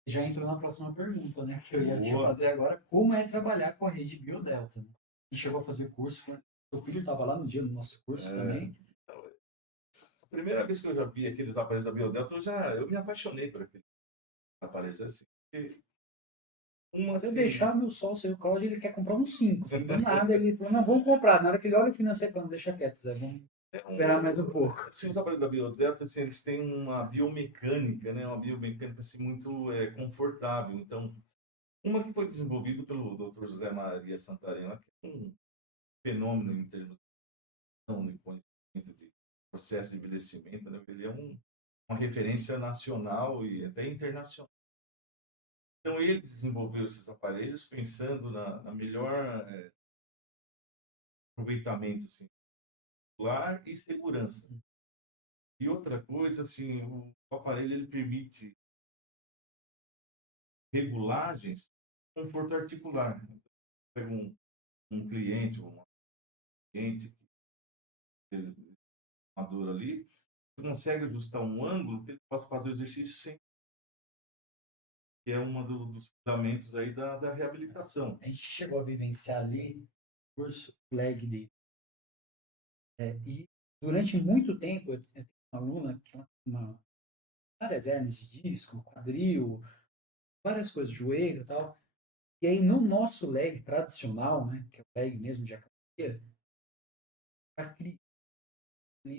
Já entrou na próxima pergunta, né? Que eu ia te Boa. fazer agora. Como é trabalhar com a rede Biodelta? Né? E chegou a fazer curso. Seu filho estava lá no dia do nosso curso também. A primeira vez que eu já vi aqueles aparelhos da Biodelta, eu me apaixonei por aqueles aparelhos assim. Se eu deixar meu sócio, o Claudio, ele quer comprar uns 5. Sem do nada, ele falou, não, vamos comprar. Na hora que ele olha o financeiro, não, deixa quieto, Zé, vamos esperar mais um pouco. Assim, os aparelhos da Biodelta, assim, eles têm uma biomecânica, né? Uma biomecânica assim, muito confortável. Então, uma que foi desenvolvida pelo Dr. José Maria Santarena, que é um fenômeno em termos de conhecimento de processo de envelhecimento, né? Ele é uma referência nacional e até internacional. Então, ele desenvolveu esses aparelhos pensando na melhor aproveitamento assim, muscular e segurança. E outra coisa, assim, o aparelho ele permite regulagens de conforto articular. Pega um cliente ou uma cliente que tem uma dor ali, você consegue ajustar um ângulo que ele possa fazer o exercício sem, que é dos fundamentos aí da reabilitação. A gente chegou a vivenciar ali o curso leg day. E durante muito tempo, eu tenho uma aluna que ela tem várias hérnias de disco, quadril, várias coisas, joelho e tal. E aí, no nosso leg tradicional, né, que é o leg mesmo de academia, ali,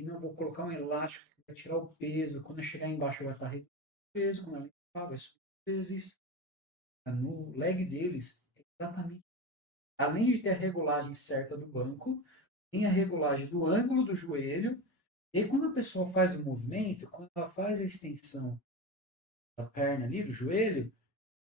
não, vou colocar um elástico que vai tirar o peso. Quando eu chegar embaixo, vai estar reduzindo o peso. Quando ela limpar, vai subir o peso. Isso. No leg deles, é exatamente. Além de ter a regulagem certa do banco, tem a regulagem do ângulo do joelho. E aí, quando a pessoa faz o movimento, quando ela faz a extensão da perna ali, do joelho,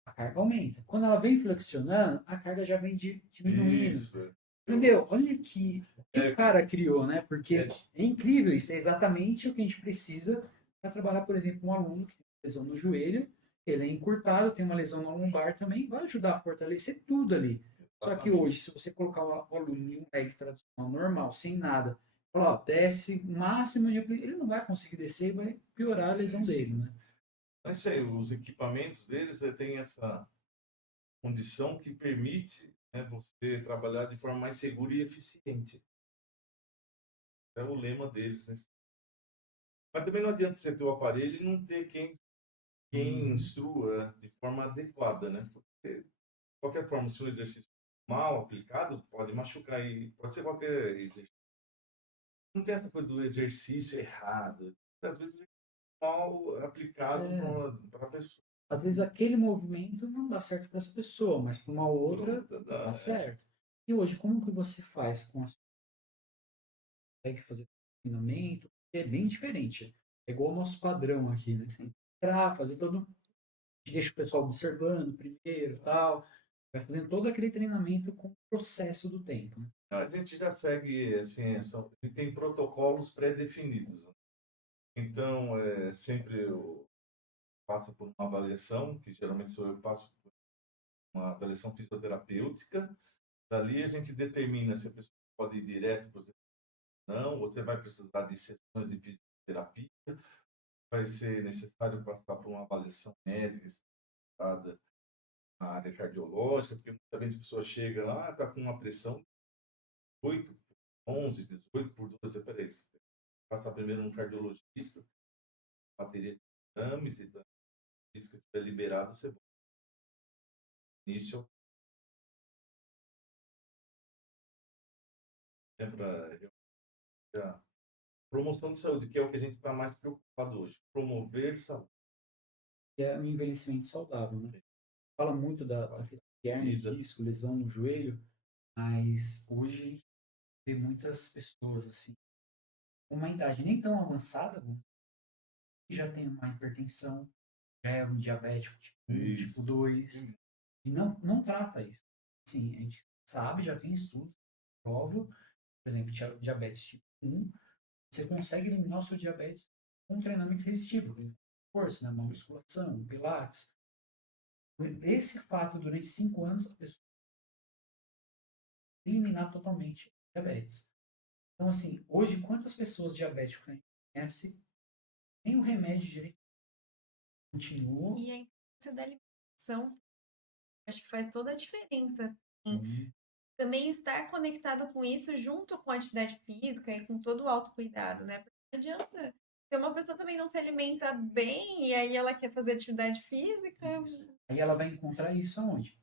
a carga aumenta. Quando ela vem flexionando, a carga já vem diminuindo. Isso. Meu, olha que o cara criou, né? Porque é incrível, isso é exatamente o que a gente precisa para trabalhar, por exemplo, um aluno que tem lesão no joelho, ele é encurtado, tem uma lesão na lombar também, vai ajudar a fortalecer tudo ali. Só que hoje, se você colocar o aluno em um leg tradicional normal, sem nada, falar, ó, desce o máximo de ele não vai conseguir descer e vai piorar a lesão dele, né? Mas aí, os equipamentos deles têm essa condição que permite, né, você trabalhar de forma mais segura e eficiente. É o lema deles, né? Mas também não adianta você ter o aparelho e não ter quem instrua de forma adequada, né? Porque, de qualquer forma, se um exercício mal aplicado, pode machucar e pode ser qualquer exercício. Não tem essa coisa do exercício errado. Às vezes é mal aplicado para a pessoa. Às vezes aquele movimento não dá certo para essa pessoa, mas para uma outra dá certo. E hoje, como que você faz com a sua... Consegue fazer treinamento? É bem diferente. É igual o nosso padrão aqui, né? Você tem que entrar, fazer todo... Deixa o pessoal observando primeiro tal. Vai fazendo todo aquele treinamento com o processo do tempo. Né? A gente já segue, assim, tem protocolos pré-definidos. Então, sempre eu passo por uma avaliação, que geralmente sou eu que passo por uma avaliação fisioterapêutica. Dali a gente determina se a pessoa pode ir direto para os exercícios ou não, você vai precisar de sessões de fisioterapia, vai ser necessário passar por uma avaliação médica especializada na área cardiológica, porque muitas vezes a pessoa chega lá, está com uma pressão 8 11, 18 por 12, peraí, você tem que passar primeiro no cardiologista, bateria de exames e da física que estiver liberado, você início entra a promoção de saúde, que é o que a gente está mais preocupado hoje. Promover saúde. Que é um envelhecimento saudável, né? Fala muito da questão de hernia, Vida. disco, lesão no joelho, mas hoje tem muitas pessoas assim, com uma idade nem tão avançada, que já tem uma hipertensão, já é um diabético tipo 1, tipo 2, e não trata isso. Sim, a gente sabe, já tem estudos, óbvio, por exemplo, diabetes tipo 1, você consegue eliminar o seu diabetes com um treinamento resistivo, força, né, uma musculação, um pilates. Esse fato, durante 5 anos, a pessoa eliminar totalmente a diabetes. Então, assim, hoje, quantas pessoas diabéticas a gente conhece, nem o remédio direito continua. E a importância da alimentação, acho que faz toda a diferença. Assim. Sim. Também estar conectado com isso junto com a atividade física e com todo o autocuidado, né? Porque não adianta. Se uma pessoa também não se alimenta bem e aí ela quer fazer atividade física. Isso. Aí ela vai encontrar isso aonde?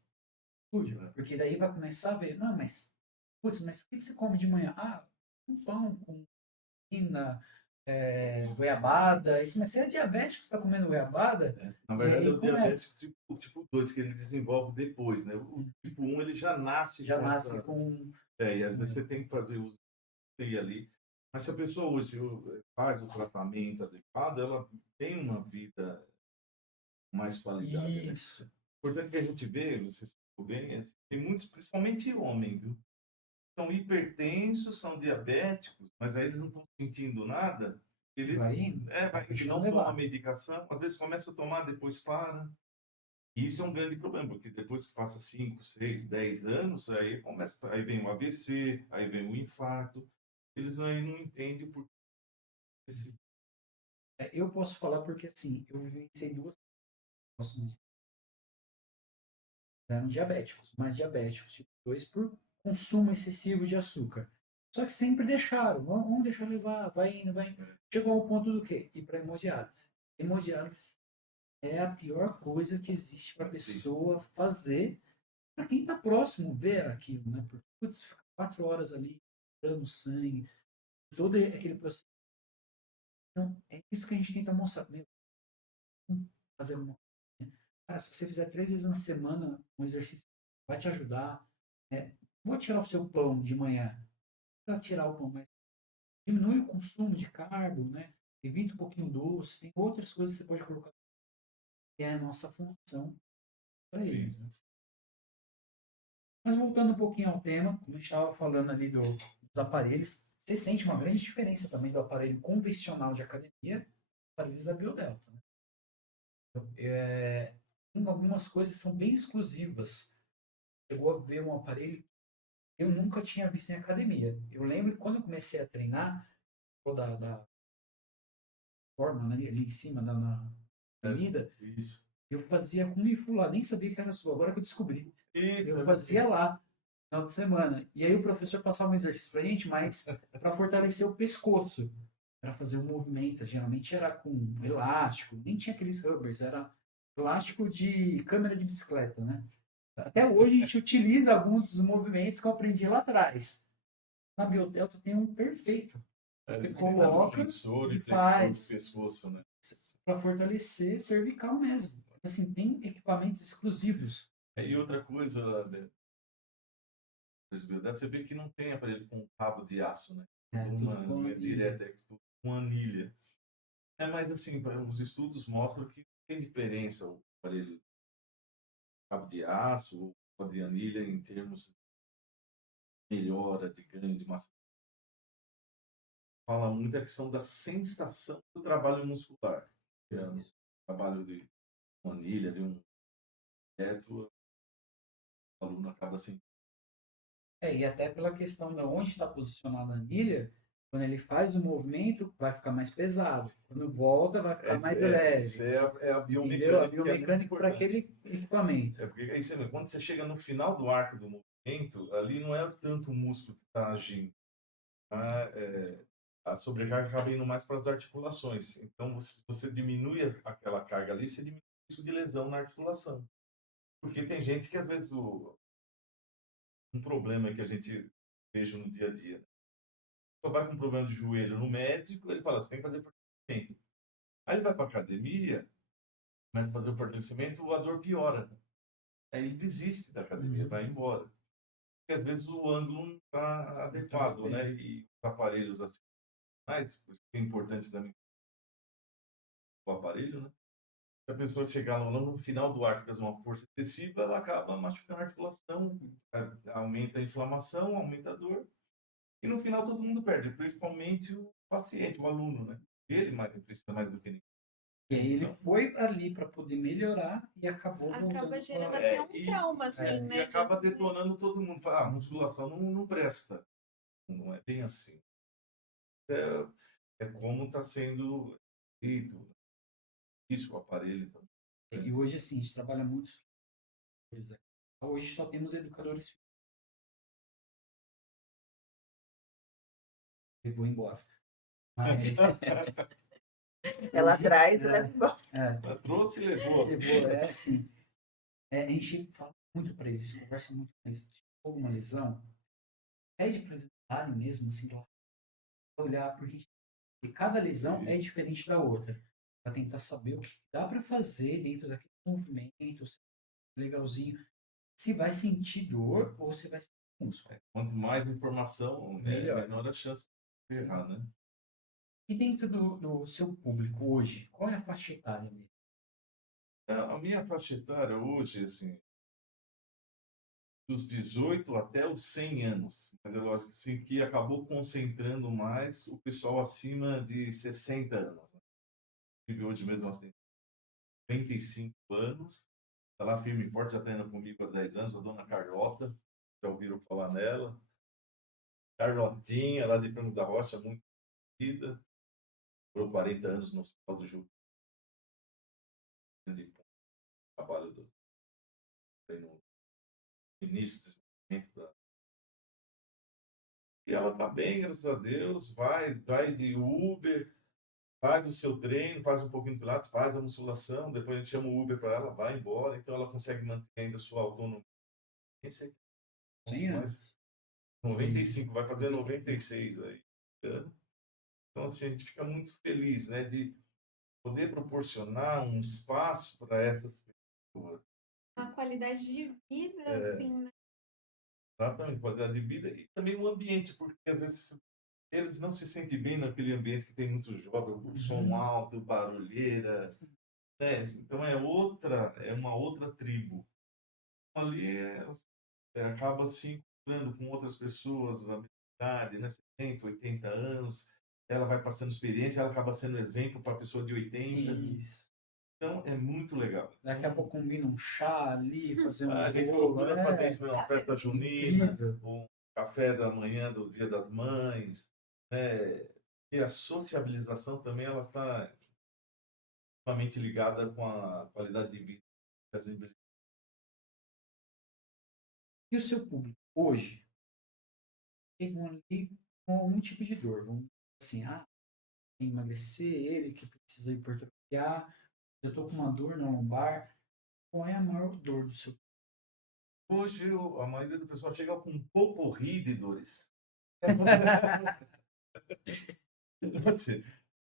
Estúdio. Porque daí vai começar a ver, não, mas, putz, mas o que você come de manhã? Ah, um pão com proteína, goiabada. Isso, mas você é diabético, você está comendo goiabada? Na verdade, aí é o começa. diabetes tipo 2 que ele desenvolve depois, né? O tipo 1 ele já nasce Já com nasce essa... com. E às vezes você tem que fazer uso de ali. Mas se a pessoa hoje faz o tratamento adequado, ela tem uma vida com mais qualidade, né? Isso. Importante que a gente vê, você ficou bem, assim, tem muitos, principalmente homem, viu? São hipertensos, são diabéticos, mas aí eles não estão sentindo nada. Ele Vai indo. ele não toma medicação, às vezes começa a tomar, depois para. E isso é um grande problema, porque depois que passa 5, 6, 10 anos, aí vem o AVC, aí vem o infarto. Eles aí não entendem por que Eu posso falar porque, assim, eu vivenciei duas pessoas eram diabéticos, mas diabéticos tipo 2 por consumo excessivo de açúcar. Só que sempre deixaram, vamos deixar levar, vai indo, vai indo. Chegou ao ponto do quê? Ir para hemodiálise. Hemodiálise é a pior coisa que existe para a pessoa fazer, para quem está próximo ver aquilo, né? Porque, putz, fica 4 horas ali, dando sangue, todo aquele processo. Então, é isso que a gente tenta mostrar. Meu, fazer uma. Cara, se você fizer 3 vezes na semana um exercício, vai te ajudar. Vou tirar o seu pão de manhã. Não vai tirar o pão, mas diminui o consumo de carbo, né? Evita um pouquinho doce. Tem outras coisas que você pode colocar. Que é a nossa função para eles. Né? Mas voltando um pouquinho ao tema, como a gente estava falando ali dos aparelhos, você sente uma grande diferença também do aparelho convencional de academia para aparelhos da Biodelta. Né? Tem algumas coisas que são bem exclusivas. Chegou a ver um aparelho que eu nunca tinha visto em academia. Eu lembro que quando eu comecei a treinar, da forma né, ali em cima, na avenida, isso. eu fazia com o lá, nem sabia que era sua, agora que eu descobri. Isso, Eu fazia lá, no final de semana. E aí o professor passava um exercício pra gente, mas para fortalecer o pescoço, para fazer o movimento. Geralmente era com elástico, nem tinha aqueles rubbers, era elástico de câmera de bicicleta, né? Até hoje a gente utiliza alguns dos movimentos que eu aprendi lá atrás. Na Biodelta tem um perfeito. Você coloca e faz pescoço, né? para fortalecer cervical mesmo. Assim, tem equipamentos exclusivos. E outra coisa, você vê que não tem aparelho com cabo de aço, né? Não é direto, é com anilha. Mas assim, os estudos mostram que tem diferença o aparelho cabo de aço ou cabo de anilha em termos de melhora de ganho de massa. Fala muito a questão da sensação do trabalho muscular. Que é o trabalho de uma anilha, de um teto, o aluno acaba assim. E até pela questão de onde está posicionada a anilha, quando ele faz o movimento, vai ficar mais pesado. Quando volta, vai ficar mais leve. Isso é a biomecânica. A biomecânica para aquele equipamento. Porque é isso mesmo. Quando você chega no final do arco do movimento, ali não é tanto o músculo que está agindo. a sobrecarga acaba indo mais para as articulações. Então, você diminui aquela carga ali, você diminui o risco de lesão na articulação. Porque tem gente que, às vezes, um problema que a gente veja no dia a dia, né? Só vai com um problema de joelho no médico, ele fala, você tem que fazer fortalecimento. Aí ele vai para academia, mas para fazer o fortalecimento, a dor piora. Aí ele desiste da academia, vai embora. Porque às vezes o ângulo não está adequado, né? E os aparelhos assim, mais, por isso que é importante também o aparelho, né? Se a pessoa chegar no final do arco fazer uma força excessiva, ela acaba machucando a articulação, aumenta a inflamação, aumenta a dor, e no final todo mundo perde, principalmente o paciente, o aluno, né? Ele precisa mais do que ninguém. E aí ele Então, foi ali para poder melhorar e acabou Acaba voltando gerando pra... até um trauma, assim, e né? acaba De- detonando todo mundo. Fala, musculação não presta. Não é bem assim. É como está sendo feito. Isso, o aparelho. Então. E hoje, assim, a gente trabalha muito. Hoje só temos educadores. Eu vou embora. Mas, Ela hoje, traz e leva embora. Ela trouxe e levou. é assim, a gente fala muito para eles, conversa muito com eles. Chegou uma lesão, pede para eles olharem mesmo, assim, lá, olhar, porque cada lesão é diferente da outra. Para tentar saber o que dá para fazer dentro daquele movimento, se é legalzinho, se vai sentir dor ou se vai sentir músculo. Quanto mais informação, Melhor. menor a chance de errar, né? E dentro do seu público hoje, qual é a faixa etária mesmo? A minha faixa etária hoje, assim, dos 18 até os 100 anos, mas eu acho assim, que acabou concentrando mais o pessoal acima de 60 anos. Né? Tive hoje mesmo, ela tem 35 anos, está lá firme e forte, já está indo comigo há 10 anos, a dona Carlota, já ouviram falar nela. Carlotinha, lá de Franco da Rocha, muito querida, por 40 anos no Hospital do Ju, de trabalho no início do desenvolvimento da. E ela está bem, graças a Deus, vai de Uber, faz o seu treino, faz um pouquinho de pilates, faz a musculação, depois a gente chama o Uber para ela, vai embora, então ela consegue manter ainda a sua autonomia. Esse é 100 anos. 95, vai fazer 96 aí. Então, assim, a gente fica muito feliz, né, de poder proporcionar um espaço para essas pessoas. A qualidade de vida, assim, né? Exatamente, qualidade de vida e também o ambiente, porque às vezes eles não se sentem bem naquele ambiente que tem muito jovem, com som alto, barulheira, né? Então é uma outra tribo. Ali acaba se encontrando com outras pessoas da mesma idade, né? 70, 80 anos, ela vai passando experiência, ela acaba sendo exemplo para a pessoa de 80. Isso. Então é muito legal. Daqui a pouco combina um chá ali, fazer um A gente bolo. procura fazer isso numa festa junina, incrível. um café da manhã do Dia das Mães, né? E a sociabilização também ela está intimamente ligada com a qualidade de vida das empresas. E o seu público hoje chegam ali com algum tipo de dor. Vamos dizer assim, quer emagrecer, ele que precisa hipertrofiar, eu estou com uma dor na lombar. Qual é a maior dor do seu Hoje a maioria do pessoal chega com um poporri de dores.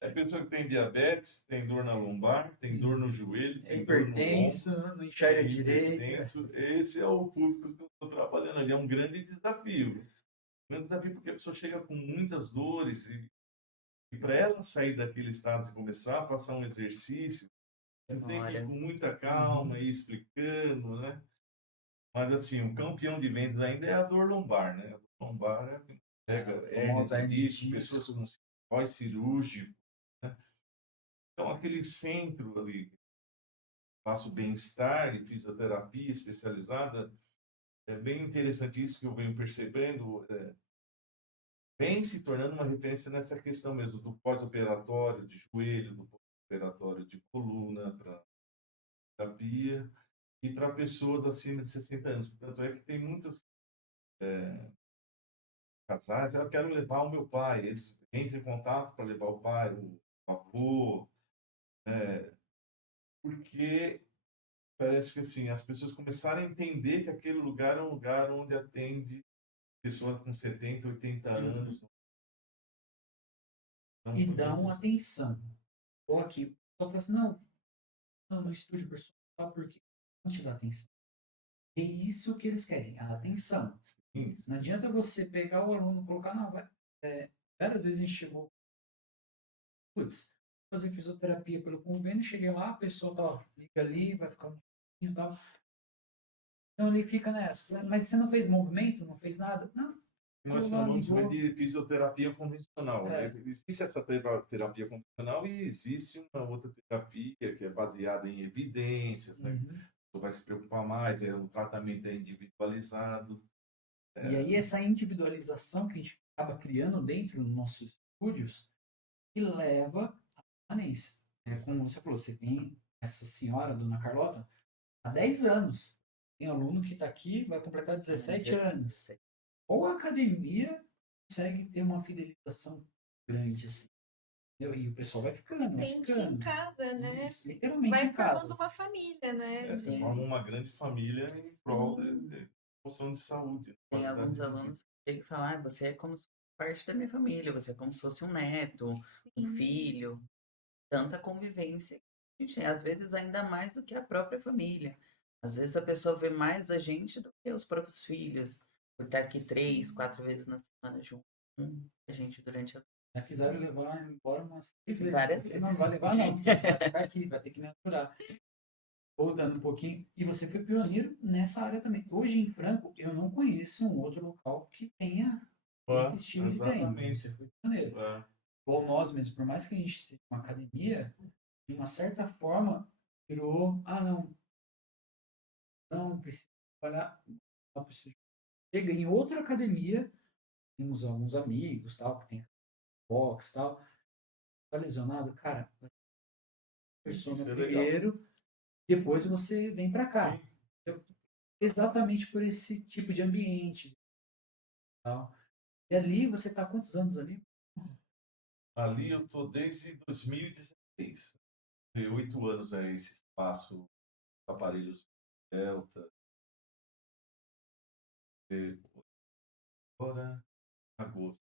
É pessoa que tem diabetes, tem dor na lombar, tem dor no joelho, é tem dor no ombro, hipertenso, não enxerga direito. hipertenso. Esse é o público que eu estou trabalhando ali. É um grande desafio. Um grande desafio porque a pessoa chega com muitas dores e para ela sair daquele estado e começar a passar um exercício, você tem que ir com muita calma, ir explicando, né? Mas assim, o campeão de vendas ainda é a dor lombar, né? A dor lombar é quem pega hérnias de disco, pessoas com pós-cirúrgico, né? Então, aquele centro ali, faço bem-estar e fisioterapia especializada, é bem interessante isso que eu venho percebendo, vem se tornando uma referência nessa questão mesmo do pós-operatório de joelho, do pós-operatório de coluna, para terapia e para pessoas acima de 60 anos. Portanto, é que tem muitas casais, eu quero levar o meu pai. Eles entram em contato para levar o pai, o avô, porque parece que assim, as pessoas começaram a entender que aquele lugar é um lugar onde atende pessoas com 70, 80 anos. Não E foi dá muito uma isso. atenção. Ou aqui, o pessoal fala assim, não, no estúdio pessoal, porque não te dá atenção. É isso que eles querem, a atenção. Sim, Não adianta você pegar o aluno e colocar, não, vai. Várias vezes a gente chegou, putz, fazer fisioterapia pelo convênio, cheguei lá, a pessoa tá, ó, liga ali, vai ficar um pouquinho e tal. Então ele fica nessa, mas você não fez movimento, não fez nada? Não. nós Falou lá, chamamos ligou. de fisioterapia convencional, né? É. Existe essa terapia convencional e existe uma outra terapia que é baseada em evidências, né? Uhum. Você vai se preocupar mais, o tratamento é individualizado. E aí essa individualização que a gente acaba criando dentro dos nossos estúdios, que leva à permanência. Como você falou, você tem essa senhora, dona Carlota, há 10 anos. Tem aluno que está aqui, vai completar 17 anos. Ou a academia consegue ter uma fidelização grande, assim. Entendeu? E o pessoal vai ficando, vai Sente em ficando. casa, né? Isso, literalmente Vai em casa. formando uma família, né? Você de- forma uma grande família em prol de promoção de saúde. Tem qualidade alguns de vida. alunos que chegam e falam, você é como se fosse parte da minha família, você é como se fosse um neto, um Sim. filho. Tanta convivência que a gente tem, às vezes ainda mais do que a própria família. Às vezes a pessoa vê mais a gente do que os próprios filhos, por estar aqui 3, 4 vezes na semana junto com a gente durante as Já quiseram levar embora umas 3 vezes. várias Eu vezes. não vai levar, não. Vai ficar aqui, vai ter que me aturar. Ou dando um pouquinho. E você foi pioneiro nessa área também. Hoje em Franco, eu não conheço um outro local que tenha esse estilo de treino. Exatamente. Você foi pioneiro. Igual nós mesmos, por mais que a gente seja uma academia, de uma certa forma, virou, não precisa trabalhar, não precisa. Chega em outra academia, tem alguns amigos, tal, que tem box, tal, tá lesionado, cara, persona Isso é legal. primeiro, depois você vem para cá. Sim. Então, exatamente por esse tipo de ambiente. Tal. E ali você tá há quantos anos ali? Ali eu tô desde 2016. Tem 8 anos esse espaço, aparelhos Delta. Agora, agosto.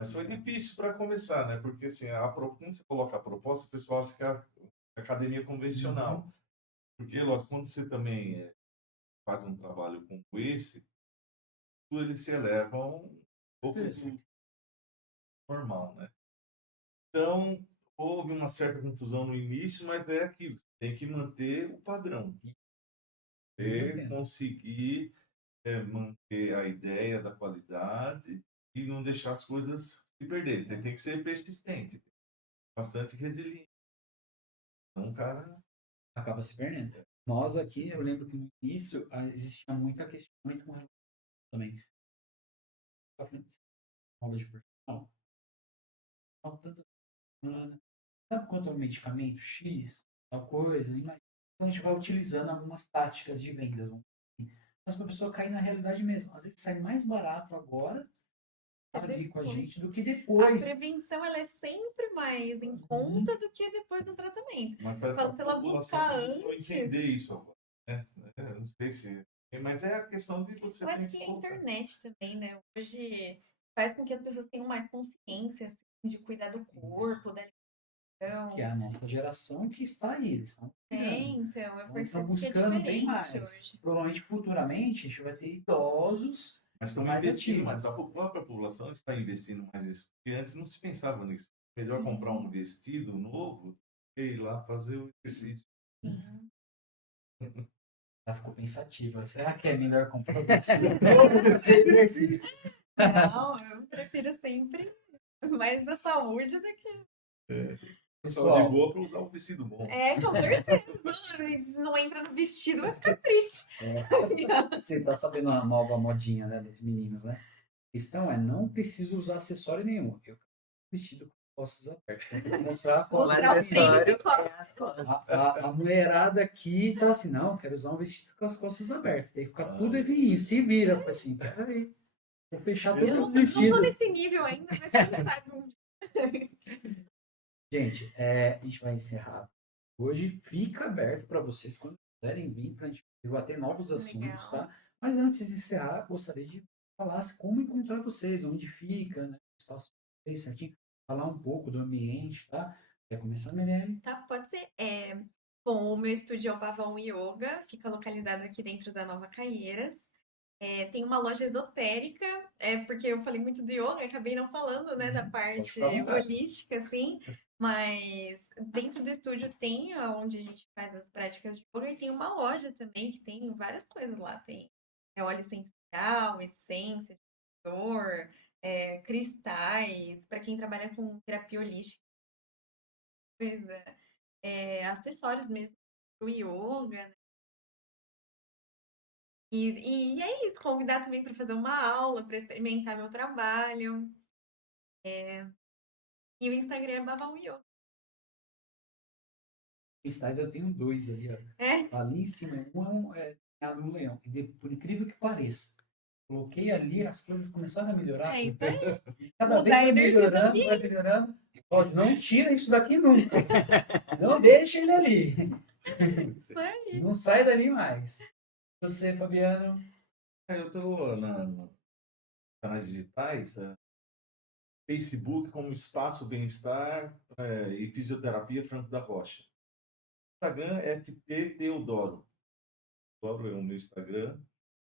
Mas foi difícil para começar, né? Porque assim, quando você coloca a proposta, o pessoal acha que é a academia convencional. Porque, lógico, quando você também faz um trabalho como esse, ele se eleva a um pouco do normal, né? Então, houve uma certa confusão no início, mas é aquilo, você tem que manter o padrão. Você conseguir manter a ideia da qualidade e não deixar as coisas se perderem. Você tem que ser persistente, bastante resiliente. Então, cara, Acaba se perdendo. Nós aqui, eu lembro que no início existia muito questionamento com relação também. Aula de personal. Tanta semana. Sabe quanto é o medicamento X? Tal coisa? Então a gente vai utilizando algumas táticas de venda. Vamos dizer assim. Mas para a pessoa cair na realidade mesmo. Às vezes sai mais barato agora ali com a gente do que A depois. prevenção ela é sempre mais em conta do que depois do tratamento. mas para Fala, se ela buscar começou a antes. entender isso agora. Né? Eu não sei se. Mas é a questão de você Eu ter acho que que a colocar. internet também, né? Hoje faz com que as pessoas tenham mais consciência assim, de cuidar do corpo, da alimentação. Que é a nossa geração que está aí. Eles estão Então, eu Eles estão percebo que é buscando bem diferente mais. hoje. Provavelmente, futuramente, a gente vai ter idosos Mas estão mais investindo ativos. mais. A própria população está investindo mais nisso. Porque antes não se pensava nisso. Melhor comprar um vestido novo e ir lá fazer o exercício. Ela ficou pensativa. Será que é melhor comprar um vestido novo ou fazer exercício? Não, eu prefiro sempre mais da saúde do que. Só de Pessoal, boa para usar um vestido bom. Com certeza. Não entra no vestido, vai ficar triste. você tá sabendo a nova modinha, né, das meninas, né? A questão é, não preciso usar acessório nenhum. Eu quero vestido com costas abertas. Tem que mostrar a costa. Mostrar o acessório pênis de costas. é as costas. A mulherada aqui tá assim, não, eu quero usar um vestido com as costas abertas. Tem que ficar tudo evinho, se vira. Eu falei assim, peraí. Vou fechar Eu todos Eu os não tô vestidos. nesse nível ainda, mas quem sabe um dia. Gente, a gente vai encerrar hoje. Fica aberto para vocês quando quiserem vir para a gente debater novos assuntos, Legal. tá? Mas antes de encerrar, gostaria de falar como encontrar vocês, onde fica, né? O espaço de vocês certinho. Falar um pouco do ambiente, tá? Quer começar, Mirelle? Tá, pode ser. Bom, o meu estúdio é o Pavão Yoga, fica localizado aqui dentro da Nova Caieiras. Tem uma loja esotérica, porque eu falei muito do yoga, acabei não falando, né, da Pode parte ficar à vontade. holística, assim, mas dentro do estúdio tem onde a gente faz as práticas de yoga e tem uma loja também que tem várias coisas lá, tem óleo essencial, essência, difusor, cristais, para quem trabalha com terapia holística, coisa, acessórios mesmo para o yoga, né? E é isso, convidar também para fazer uma aula, para experimentar meu trabalho. E o Instagram é Babau Yoga. Cristais eu tenho dois ali, ó. É, Ali em cima, um é no leão. Por incrível que pareça. Coloquei ali, as coisas começaram a melhorar. isso aí. Cada vez Mudar a vai energia do melhorando, vai melhorando. Ó, não tira isso daqui nunca. Não deixa ele ali. Isso aí. Não sai dali mais. Você, Fabiano? Eu tô nos canais digitais, Facebook como Espaço Bem-Estar e Fisioterapia Franco da Rocha. Instagram é FT Teodoro. Teodoro é o meu Instagram.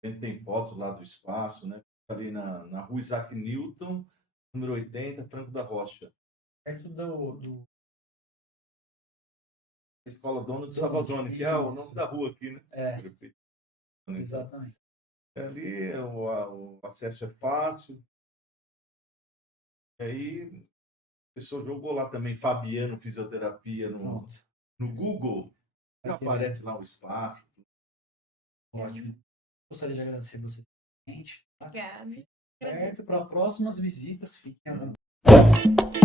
A gente tem fotos lá do espaço, né? Ali na rua Isaac Newton, número 80, Franco da Rocha. Perto do Escola Dona de Dona, Savazone, que é o isso. nome da rua aqui, né? É, Prefeito. exatamente. Ali o acesso é fácil. E aí, a pessoa jogou lá também Fabiano Fisioterapia Pronto. no Google, já Aqui, aparece lá o espaço. ótimo. Gostaria de agradecer você, gente. Tá? Obrigada. Aberto Agradeço. para próximas visitas. Fiquem à vontade.